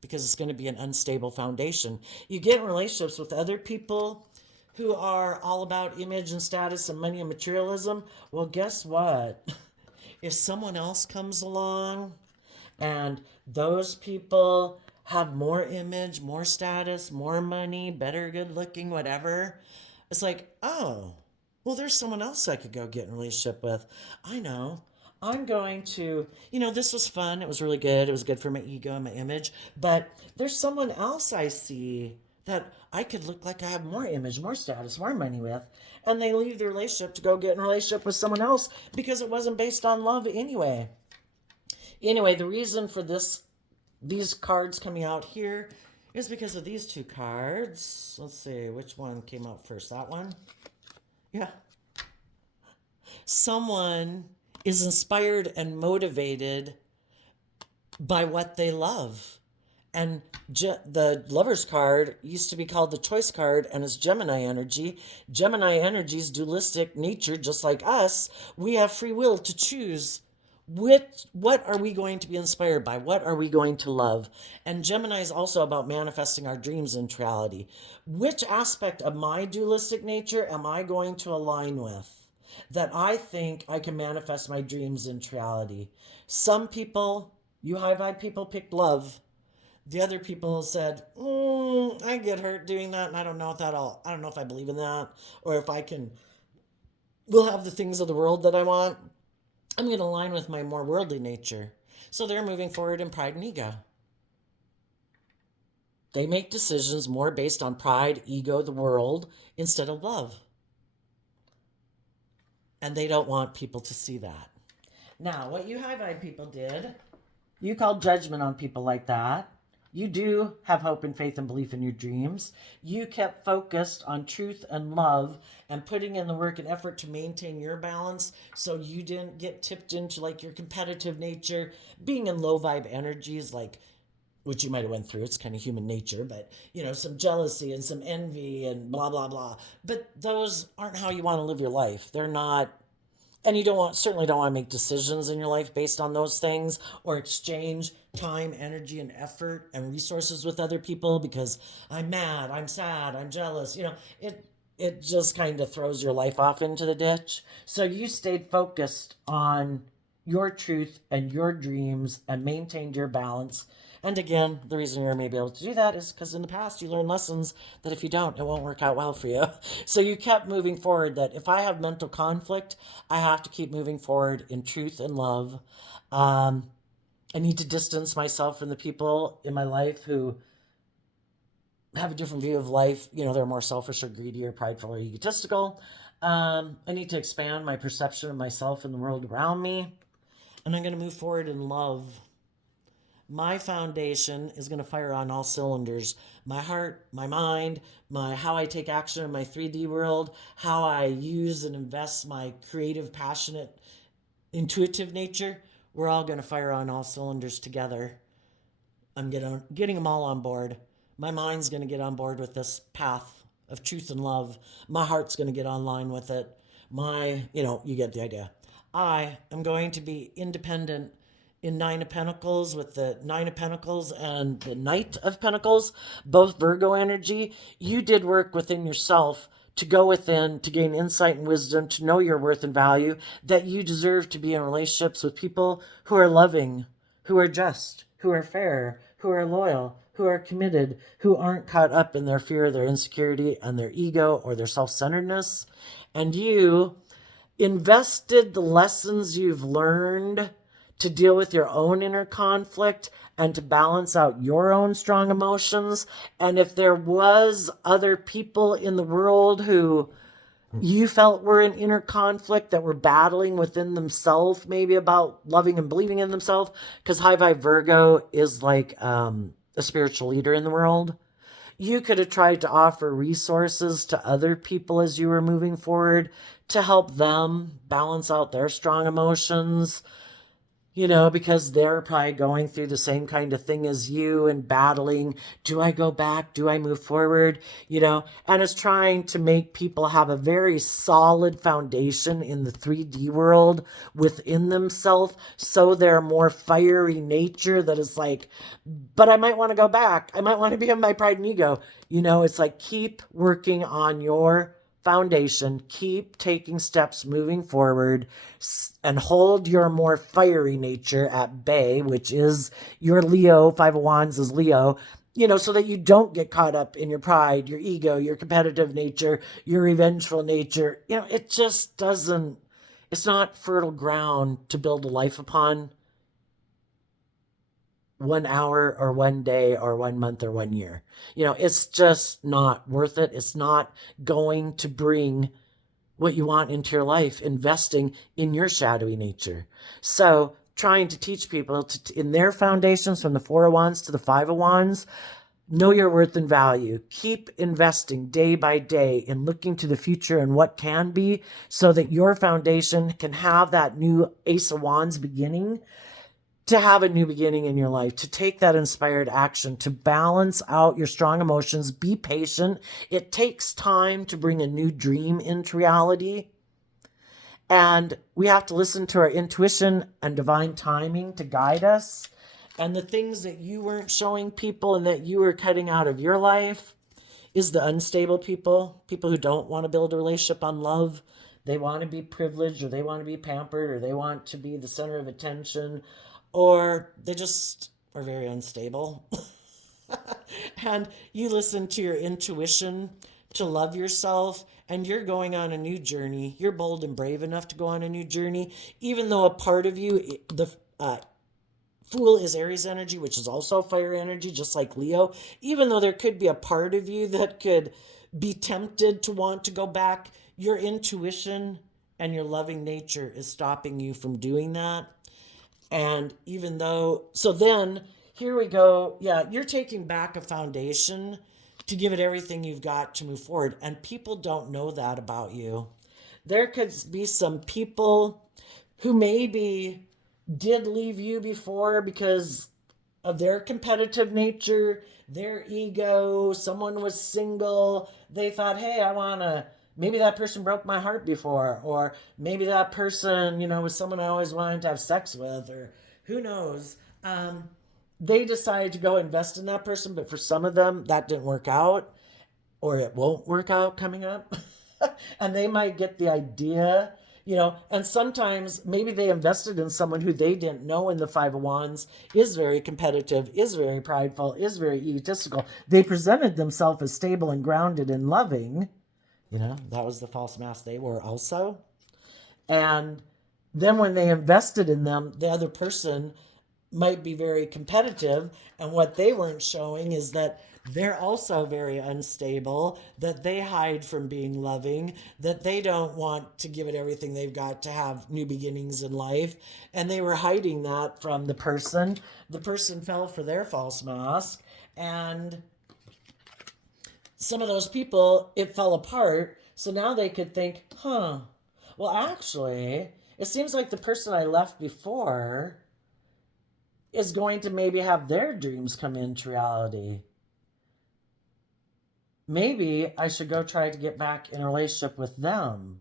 because it's going to be an unstable foundation. You get in relationships with other people who are all about image and status and money and materialism. Well, guess what? If someone else comes along and those people have more image, more status, more money, better good looking, whatever, it's like, oh, well, there's someone else I could go get in a relationship with. I know. I'm going to, this was fun. It was really good. It was good for my ego and my image. But there's someone else I see that I could look like I have more image, more status, more money with. And they leave the relationship to go get in a relationship with someone else because it wasn't based on love anyway. Anyway, the reason for these cards coming out here is because of these two cards. Let's see, which one came out first? That one? Yeah. Someone is inspired and motivated by what they love. And the Lover's card used to be called the Choice card, and it's Gemini energy. Gemini energy's dualistic nature, just like us. We have free will to choose what are we going to be inspired by? What are we going to love? And Gemini is also about manifesting our dreams into reality. Which aspect of my dualistic nature am I going to align with? That I think I can manifest my dreams into reality. Some people, you high vibe people, picked love. The other people said, I get hurt doing that, and I don't know I don't know if I believe in that, or if will have the things of the world that I want. I'm going to align with my more worldly nature. So they're moving forward in pride and ego. They make decisions more based on pride, ego, the world, instead of love. And they don't want people to see that. Now, what you high vibe people did, you called judgment on people like that. You do have hope and faith and belief in your dreams. You kept focused on truth and love and putting in the work and effort to maintain your balance so you didn't get tipped into like your competitive nature, being in low vibe energies like which you might have went through. It's kind of human nature, but some jealousy and some envy and blah blah blah. But those aren't how you want to live your life. They're not, and you don't want certainly don't want to make decisions in your life based on those things or exchange time, energy, and effort and resources with other people because I'm mad, I'm sad, I'm jealous. It just kind of throws your life off into the ditch. So you stayed focused on your truth and your dreams and maintained your balance. And again, the reason you're maybe able to do that is because in the past you learned lessons that if you don't, it won't work out well for you. So you kept moving forward that if I have mental conflict, I have to keep moving forward in truth and love. Um, I need to distance myself from the people in my life who have a different view of life. They're more selfish or greedy or prideful or egotistical. I need to expand my perception of myself and the world around me. And I'm going to move forward in love. My foundation is going to fire on all cylinders. My heart, my mind, my how I take action in my 3D world, how I use and invest my creative, passionate, intuitive nature, we're all going to fire on all cylinders together. I'm getting them all on board. My mind's going to get on board with this path of truth and love. My heart's going to get online with it. You get the idea. I am going to be independent in Nine of Pentacles with the Nine of Pentacles and the Knight of Pentacles, both Virgo energy. You did work within yourself to go within, to gain insight and wisdom, to know your worth and value, that you deserve to be in relationships with people who are loving, who are just, who are fair, who are loyal, who are committed, who aren't caught up in their fear, their insecurity, and their ego or their self-centeredness. And you invested the lessons you've learned to deal with your own inner conflict and to balance out your own strong emotions. And if there was other people in the world who you felt were in inner conflict that were battling within themselves, maybe about loving and believing in themselves, because High Vibe Virgo is like a spiritual leader in the world. You could have tried to offer resources to other people as you were moving forward to help them balance out their strong emotions, because they're probably going through the same kind of thing as you and battling. Do I go back? Do I move forward? And it's trying to make people have a very solid foundation in the 3D world within themselves so they're more fiery nature that is like, but I might want to go back. I might want to be in my pride and ego. It's like keep working on your foundation, keep taking steps moving forward, and hold your more fiery nature at bay, which is your Leo. Five of Wands is Leo, so that you don't get caught up in your pride, your ego, your competitive nature, your revengeful nature. It just doesn't, it's not fertile ground to build a life upon 1 hour or 1 day or 1 month or 1 year. It's just not worth it. It's not going to bring what you want into your life, investing in your shadowy nature. So trying to teach people in their foundations from the Four of Wands to the Five of Wands, know your worth and value. Keep investing day by day in looking to the future and what can be so that your foundation can have that new Ace of Wands beginning, to have a new beginning in your life, to take that inspired action, to balance out your strong emotions, be patient. It takes time to bring a new dream into reality. And we have to listen to our intuition and divine timing to guide us. And the things that you weren't showing people and that you were cutting out of your life is the unstable people who don't want to build a relationship on love. They want to be privileged, or they want to be pampered, or they want to be the center of attention, or they just are very unstable. And you listen to your intuition to love yourself, and you're going on a new journey. You're bold and brave enough to go on a new journey, even though a part of you, the Fool is Aries energy, which is also fire energy, just like Leo. Even though there could be a part of you that could be tempted to want to go back, your intuition and your loving nature is stopping you from doing that. And even though, so then Here we go. Yeah, you're taking back a foundation to give it everything you've got to move forward. And people don't know that about you. There could be some people who maybe did leave you before because of their competitive nature, their ego. Someone was single. They thought, hey, I want to. Maybe that person broke my heart before, or maybe that person, was someone I always wanted to have sex with, or who knows. They decided to go invest in that person, but for some of them, that didn't work out, or it won't work out coming up. And they might get the idea, and sometimes maybe they invested in someone who they didn't know in the Five of Wands is very competitive, is very prideful, is very egotistical. They presented themselves as stable and grounded and loving. That was the false mask they were also. And then when they invested in them, the other person might be very competitive, and what they weren't showing is that they're also very unstable, that they hide from being loving, that they don't want to give it everything they've got to have new beginnings in life, and they were hiding that from the person. The person fell for their false mask, and some of those people, it fell apart. So now they could think, well, actually, it seems like the person I left before is going to maybe have their dreams come into reality. Maybe I should go try to get back in a relationship with them.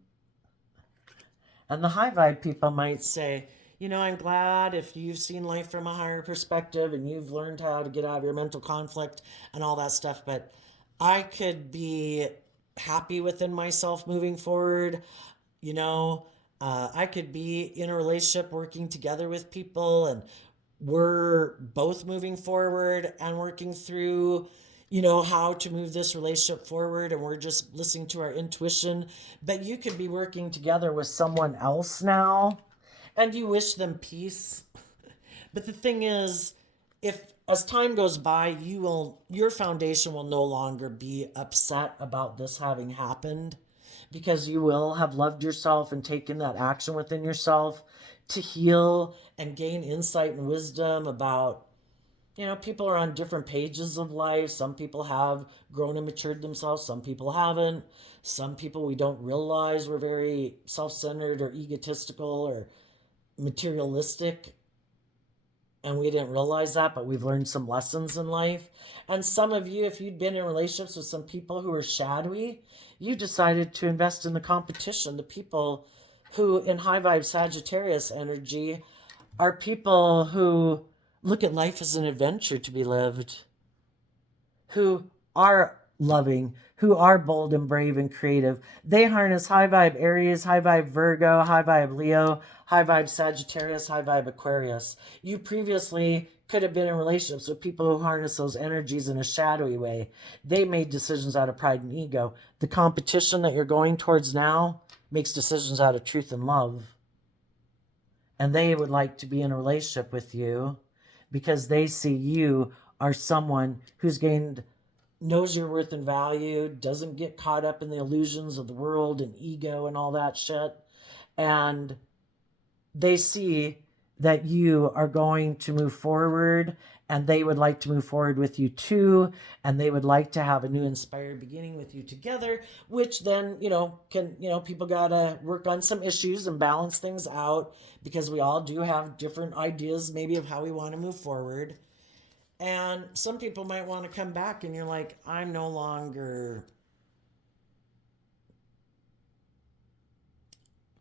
And the high vibe people might say, I'm glad if you've seen life from a higher perspective and you've learned how to get out of your mental conflict and all that stuff, but I could be happy within myself moving forward. I could be in a relationship working together with people, and we're both moving forward and working through how to move this relationship forward, and we're just listening to our intuition. But you could be working together with someone else now and you wish them peace. But the thing is, if as time goes by, your foundation will no longer be upset about this having happened, because you will have loved yourself and taken that action within yourself to heal and gain insight and wisdom about, people are on different pages of life. Some people have grown and matured themselves, some people haven't. Some people we don't realize were very self-centered or egotistical or materialistic, and we didn't realize that, but we've learned some lessons in life. And some of you, if you'd been in relationships with some people who were shadowy, you decided to invest in the competition. The people who, in high vibe Sagittarius energy, are people who look at life as an adventure to be lived, who are loving, who are bold and brave and creative. They harness high vibe Aries, high vibe Virgo, high vibe Leo, high vibe Sagittarius, high vibe Aquarius. You previously could have been in relationships with people who harness those energies in a shadowy way. They made decisions out of pride and ego. The competition that you're going towards now makes decisions out of truth and love. And they would like to be in a relationship with you because they see you are someone who's knows your worth and value, doesn't get caught up in the illusions of the world and ego and all that shit. And they see that you are going to move forward, and they would like to move forward with you too, and they would like to have a new inspired beginning with you together, which then, people gotta work on some issues and balance things out, because we all do have different ideas maybe of how we want to move forward. And some people might want to come back and you're like, I'm no longer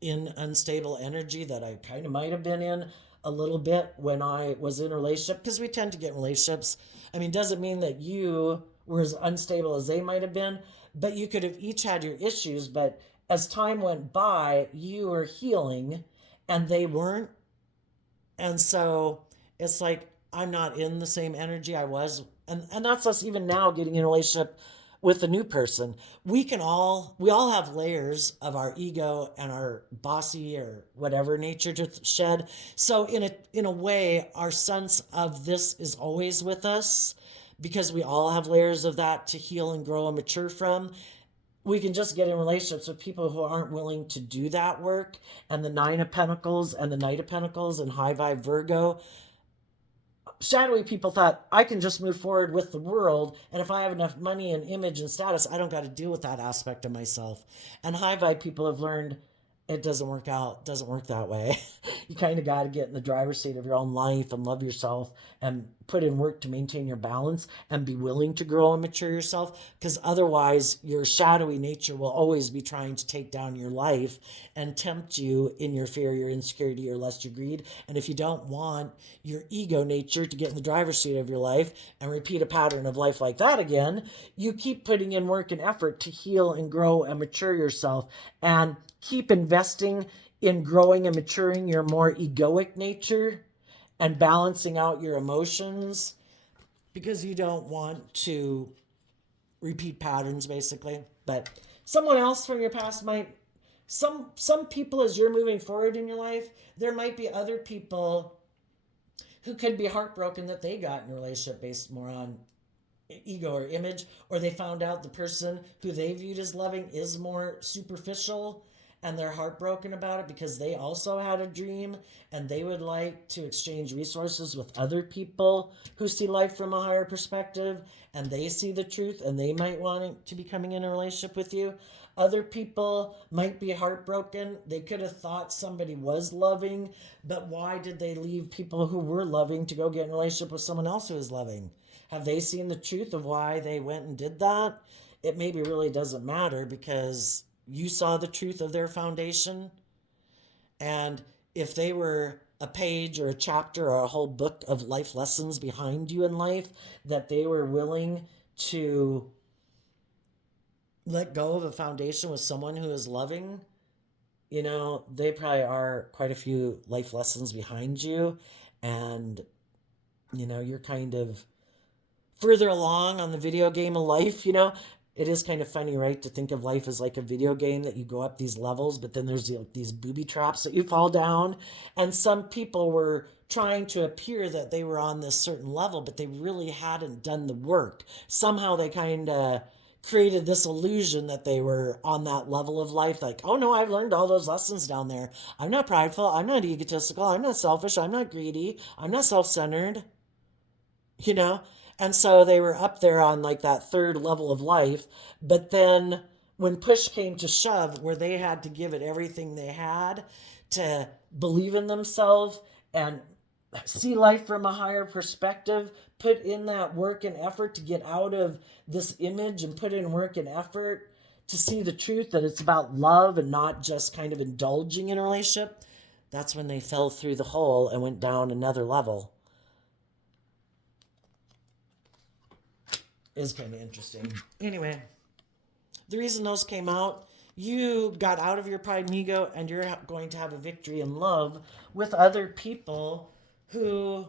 in unstable energy that I kind of might have been in a little bit when I was in a relationship, because we tend to get in relationships. I mean, doesn't mean that you were as unstable as they might have been, but you could have each had your issues. But as time went by, you were healing and they weren't. And so it's like, I'm not in the same energy I was. And that's us even now getting in a relationship with a new person. We all have layers of our ego and our bossy or whatever nature to shed. So in a way, our sense of this is always with us, because we all have layers of that to heal and grow and mature from. We can just get in relationships with people who aren't willing to do that work. And the Nine of Pentacles and the Knight of Pentacles and high vibe Virgo shadowy people thought, I can just move forward with the world, and if I have enough money and image and status, I don't got to deal with that aspect of myself. And high vibe people have learned it doesn't work out, doesn't work that way. You kind of got to get in the driver's seat of your own life and love yourself and put in work to maintain your balance and be willing to grow and mature yourself, because otherwise your shadowy nature will always be trying to take down your life and tempt you in your fear, your insecurity, your lust, your greed. And if you don't want your ego nature to get in the driver's seat of your life and repeat a pattern of life like that again, you keep putting in work and effort to heal and grow and mature yourself, and keep investing in growing and maturing your more egoic nature and balancing out your emotions, because you don't want to repeat patterns basically. But someone else from your past might, some people, as you're moving forward in your life, there might be other people who could be heartbroken that they got in a relationship based more on ego or image, or they found out the person who they viewed as loving is more superficial, and they're heartbroken about it because they also had a dream and they would like to exchange resources with other people who see life from a higher perspective and they see the truth, and they might want to be coming in a relationship with you. Other people might be heartbroken. They could have thought somebody was loving, but why did they leave people who were loving to go get in a relationship with someone else who is loving? Have they seen the truth of why they went and did that? It maybe really doesn't matter because you saw the truth of their foundation. And if they were a page or a chapter or a whole book of life lessons behind you in life that they were willing to let go of a foundation with someone who is loving, they probably are quite a few life lessons behind you. And, you're kind of further along on the video game of life. It is kind of funny, right, to think of life as like a video game, that you go up these levels, but then there's these booby traps that you fall down. And some people were trying to appear that they were on this certain level, but they really hadn't done the work. Somehow they kind of created this illusion that they were on that level of life, like, oh no, I've learned all those lessons down there. I'm not prideful, I'm not egotistical, I'm not selfish, I'm not greedy, I'm not self-centered, you know? And so they were up there on like that third level of life. But then when push came to shove, where they had to give it everything they had to believe in themselves and see life from a higher perspective, put in that work and effort to get out of this image and put in work and effort to see the truth that it's about love and not just kind of indulging in a relationship, that's when they fell through the hole and went down another level. Is kind of interesting. Anyway, the reason those came out, you got out of your pride and ego, and you're going to have a victory in love with other people who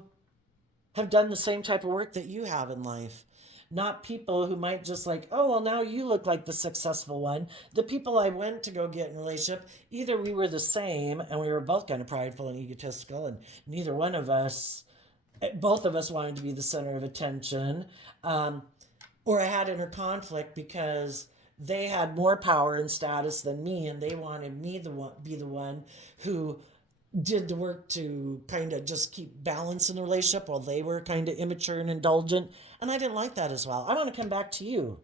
have done the same type of work that you have in life. Not people who might just like, oh, well, now you look like the successful one. The people I went to go get in a relationship, either we were the same and we were both kind of prideful and egotistical, and neither one of us, both of us wanted to be the center of attention. Or I had inner conflict because they had more power and status than me, and they wanted me to be the one who did the work to kind of just keep balance in the relationship while they were kind of immature and indulgent. And I didn't like that as well. I want to come back to you,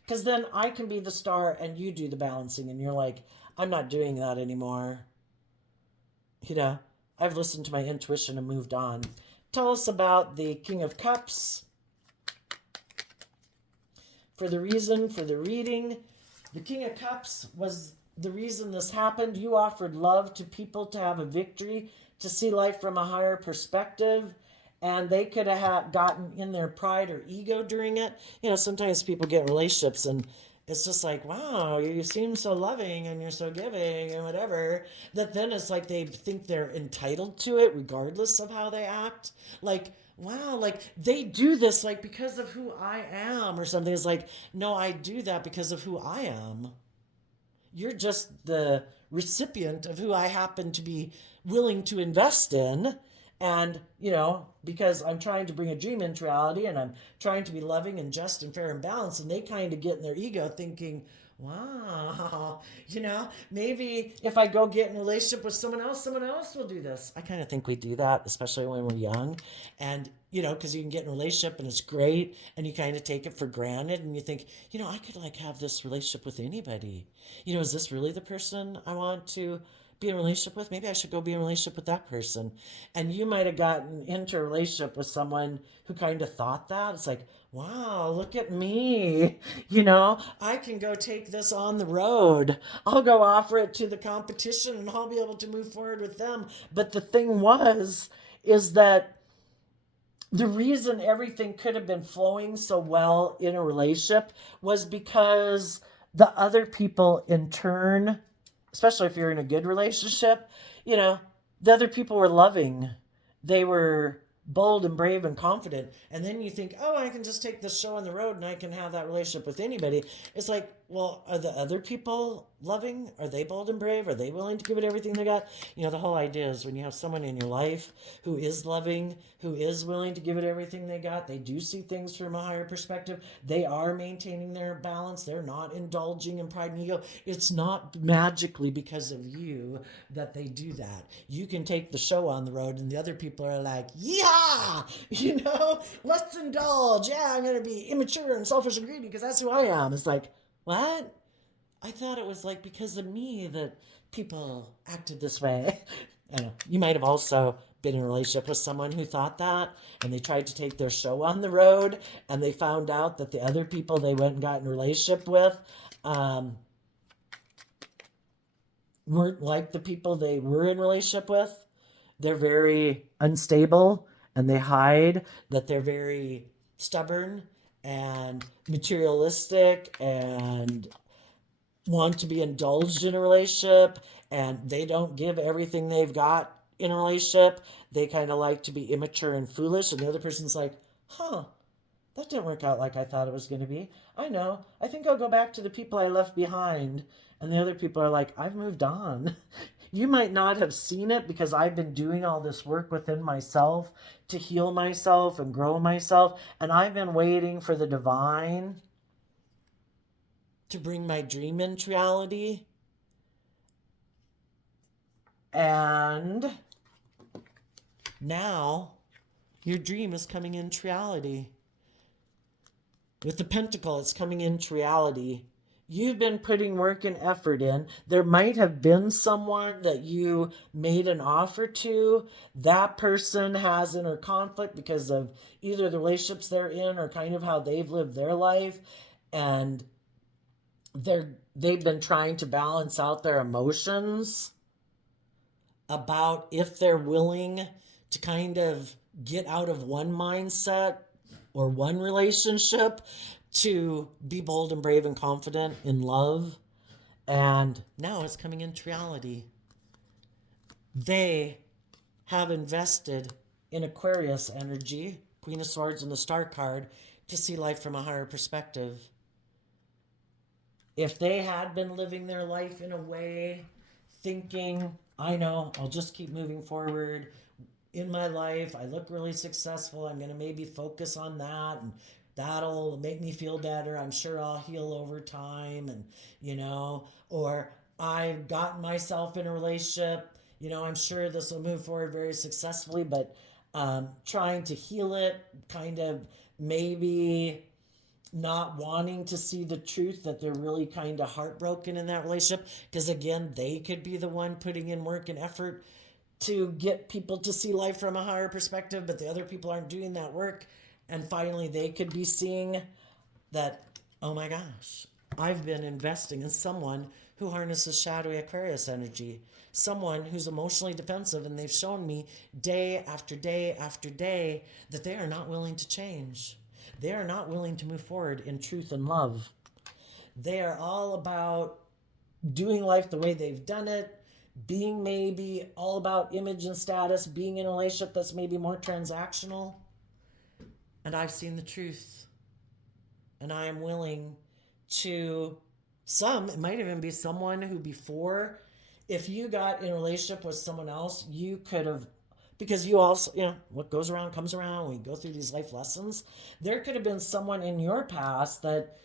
because then I can be the star and you do the balancing. And you're like, I'm not doing that anymore. I've listened to my intuition and moved on. Tell us about the King of Cups. For the reading, the King of Cups was the reason this happened. You offered love to people to have a victory, to see life from a higher perspective, and they could have gotten in their pride or ego during it. Sometimes people get in relationships and it's just like, wow, you seem so loving and you're so giving and whatever, that then it's like they think they're entitled to it regardless of how they act. Like, wow, like they do this like because of who I am or something. It's like, no, I do that because of who I am. You're just the recipient of who I happen to be willing to invest in. And, because I'm trying to bring a dream into reality and I'm trying to be loving and just and fair and balanced, and they kind of get in their ego thinking, Wow. Maybe if I go get in a relationship with someone else will do this. I kind of think we do that, especially when we're young. And, because you can get in a relationship and it's great and you kind of take it for granted and you think, I could like have this relationship with anybody. Is this really the person I want to be in a relationship with? Maybe I should go be in a relationship with that person. And you might have gotten into a relationship with someone who kind of thought that. It's like, wow, look at me. I can go take this on the road. I'll go offer it to the competition and I'll be able to move forward with them. But the thing is that the reason everything could have been flowing so well in a relationship was because the other people in turn, especially if you're in a good relationship, you know, the other people were loving. They were bold and brave and confident. And then you think, oh, I can just take this show on the road and I can have that relationship with anybody. It's like, well, are the other people loving? Are they bold and brave? Are they willing to give it everything they got? The whole idea is when you have someone in your life who is loving, who is willing to give it everything they got, they do see things from a higher perspective, they are maintaining their balance, they're not indulging in pride and ego. It's not magically because of you that they do that. You can take the show on the road and the other people are like, yeah, let's indulge. Yeah, I'm going to be immature and selfish and greedy because that's who I am. It's like, what? I thought it was like because of me that people acted this way. You might have also been in a relationship with someone who thought that and they tried to take their show on the road and they found out that the other people they went and got in a relationship with um, weren't like the people they were in a relationship with. They're very unstable and they hide that they're very stubborn and materialistic and want to be indulged in a relationship and they don't give everything they've got in a relationship. They kind of like to be immature and foolish. And the other person's like, huh, that didn't work out like I thought it was going to be. I know. I think I'll go back to the people I left behind. And the other people are like, I've moved on. You might not have seen it because I've been doing all this work within myself to heal myself and grow myself. And I've been waiting for the divine to bring my dream into reality. And now your dream is coming into reality. With the pentacle, it's coming into reality. You've been putting work and effort in. There might have been someone that you made an offer to. That person has inner conflict because of either the relationships they're in or kind of how they've lived their life. And they've been trying to balance out their emotions about if they're willing to kind of get out of one mindset or one relationship to be bold and brave and confident in love. And now it's coming into reality. They have invested in Aquarius energy, Queen of Swords and the Star card, to see life from a higher perspective. If they had been living their life in a way, thinking, I know, I'll just keep moving forward in my life, I look really successful, I'm going to maybe focus on that, and that'll make me feel better, I'm sure I'll heal over time, and, or I've gotten myself in a relationship, I'm sure this will move forward very successfully, but trying to heal it, kind of maybe not wanting to see the truth that they're really kind of heartbroken in that relationship because again they could be the one putting in work and effort to get people to see life from a higher perspective, but the other people aren't doing that work, and finally they could be seeing that, oh my gosh, I've been investing in someone who harnesses shadowy Aquarius energy, someone who's emotionally defensive, and they've shown me day after day after day that they are not willing to change. They are not willing to move forward in truth and love. They are all about doing life the way they've done it, being maybe all about image and status, being in a relationship that's maybe more transactional. And I've seen the truth. And I am willing to, it might even be someone who before, if you got in a relationship with someone else, you could have, because you also, what goes around comes around. We go through these life lessons. There could have been someone in your past that,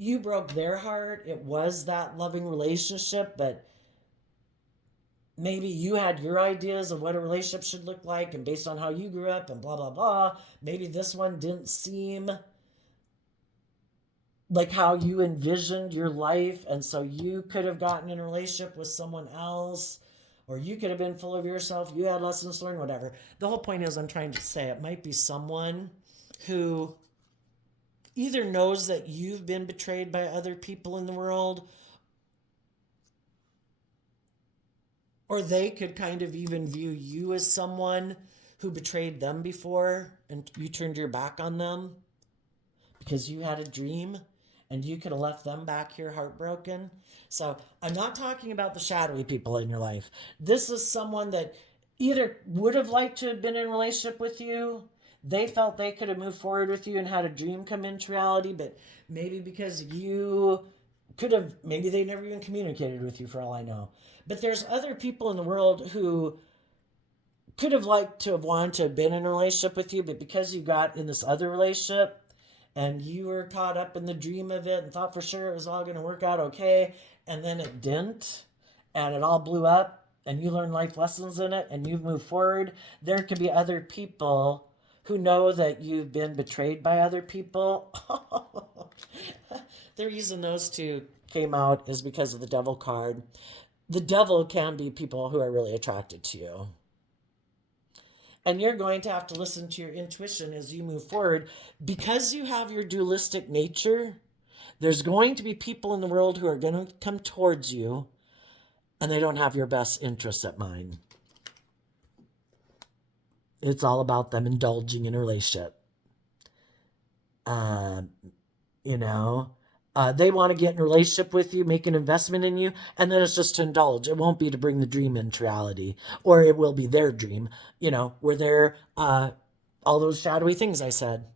you broke their heart. It was that loving relationship, but maybe you had your ideas of what a relationship should look like, and based on how you grew up and blah, blah, blah, maybe this one didn't seem like how you envisioned your life. And so you could have gotten in a relationship with someone else, or you could have been full of yourself. You had lessons learned, whatever. The whole point is, I'm trying to say it might be someone who either knows that you've been betrayed by other people in the world, or they could kind of even view you as someone who betrayed them before and you turned your back on them because you had a dream and you could have left them back here heartbroken. So I'm not talking about the shadowy people in your life. This is someone that either would have liked to have been in a relationship with you. They felt they could have moved forward with you and had a dream come into reality, but maybe because you could have, maybe they never even communicated with you for all I know. But there's other people in the world who could have liked to have wanted to have been in a relationship with you, but because you got in this other relationship and you were caught up in the dream of it and thought for sure it was all going to work out okay, and then it didn't, and it all blew up, and you learned life lessons in it, and you've moved forward, there could be other people who know that you've been betrayed by other people. The reason those two came out is because of the devil card. The devil can be people who are really attracted to you. And you're going to have to listen to your intuition as you move forward. Because you have your dualistic nature, there's going to be people in the world who are going to come towards you and they don't have your best interests at mind. It's all about them indulging in a relationship. Uh, you know, they want to get in a relationship with you, make an investment in you, and then it's just to indulge. It won't be to bring the dream into reality, or it will be their dream, where they're all those shadowy things I said.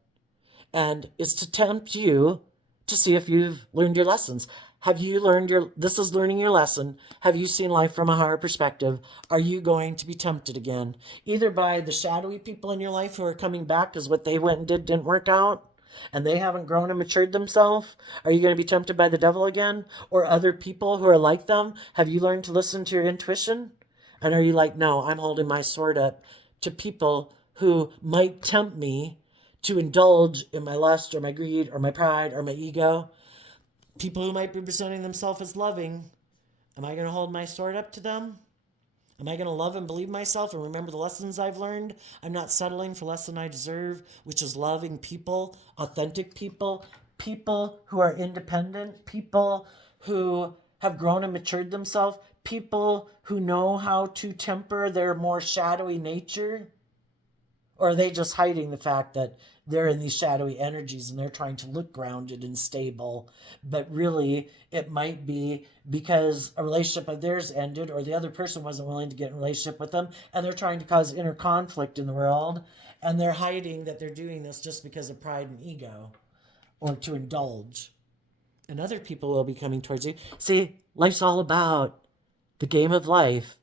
And it's to tempt you to see if you've learned your lessons. Have you learned this is learning your lesson. Have you seen life from a higher perspective? Are you going to be tempted again? Either by the shadowy people in your life who are coming back because what they went and did didn't work out and they haven't grown and matured themselves? Are you going to be tempted by the devil again? Or other people who are like them? Have you learned to listen to your intuition? And are you like, no, I'm holding my sword up to people who might tempt me to indulge in my lust or my greed or my pride or my ego? People who might be presenting themselves as loving. Am I going to hold my sword up to them? Am I going to love and believe myself and remember the lessons I've learned? I'm not settling for less than I deserve, which is loving people, authentic people, people who are independent, people who have grown and matured themselves, people who know how to temper their more shadowy nature. Or are they just hiding the fact that they're in these shadowy energies and they're trying to look grounded and stable? But really, it might be because a relationship of theirs ended or the other person wasn't willing to get in a relationship with them and they're trying to cause inner conflict in the world. And they're hiding that they're doing this just because of pride and ego or to indulge. And other people will be coming towards you. See, life's all about the game of life.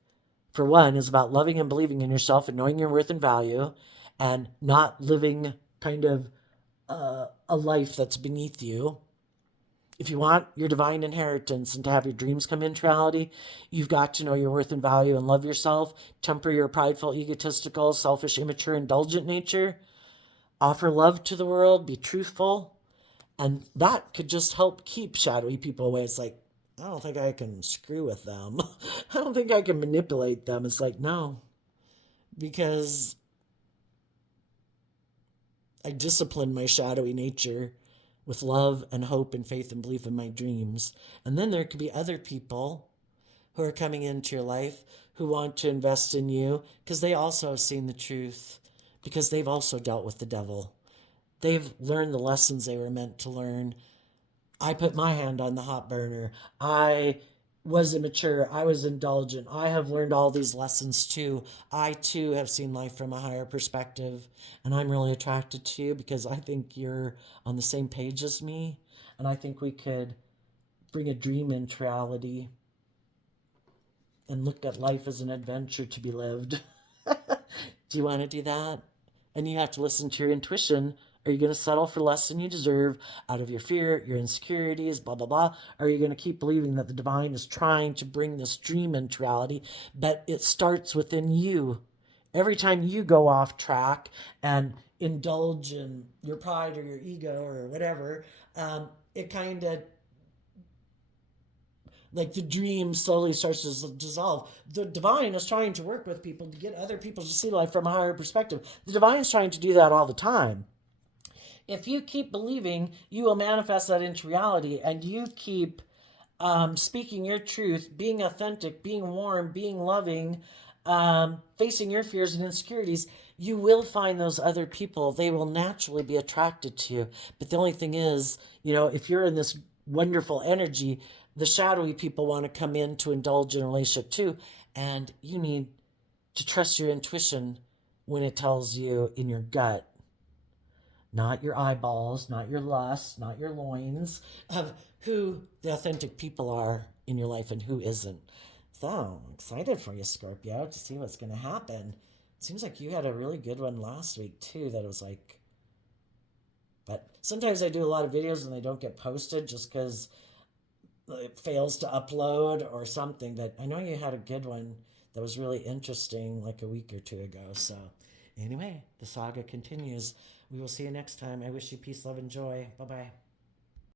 For one, is about loving and believing in yourself and knowing your worth and value and not living kind of a life that's beneath you. If you want your divine inheritance and to have your dreams come into reality, you've got to know your worth and value and love yourself, temper your prideful, egotistical, selfish, immature, indulgent nature, offer love to the world, be truthful, and that could just help keep shadowy people away. It's like, I don't think I can screw with them. I don't think I can manipulate them. It's like, no, because I discipline my shadowy nature with love and hope and faith and belief in my dreams. And then there could be other people who are coming into your life who want to invest in you because they also have seen the truth, because they've also dealt with the devil. They've learned the lessons they were meant to learn. I put my hand on the hot burner. I was immature. I was indulgent. I have learned all these lessons too. I too have seen life from a higher perspective. And I'm really attracted to you because I think you're on the same page as me. And I think we could bring a dream into reality and look at life as an adventure to be lived. Do you want to do that? And you have to listen to your intuition Are you going to settle for less than you deserve out of your fear, your insecurities, blah, blah, blah? Or are you going to keep believing that the divine is trying to bring this dream into reality, but it starts within you? Every time you go off track and indulge in your pride or your ego or whatever, it kind of like the dream slowly starts to dissolve. The divine is trying to work with people to get other people to see life from a higher perspective. The divine is trying to do that all the time. If you keep believing, you will manifest that into reality, and you keep speaking your truth, being authentic, being warm, being loving, facing your fears and insecurities, you will find those other people. They will naturally be attracted to you. But the only thing is, if you're in this wonderful energy, the shadowy people want to come in to indulge in a relationship too. And you need to trust your intuition when it tells you in your gut, not your eyeballs, not your lusts, not your loins, of who the authentic people are in your life and who isn't. So I'm excited for you, Scorpio, to see what's going to happen. It seems like you had a really good one last week, too, that was like. But sometimes I do a lot of videos and they don't get posted just because it fails to upload or something. But I know you had a good one that was really interesting like a week or two ago. So, anyway, the saga continues. We will see you next time. I wish you peace, love, and joy. Bye bye.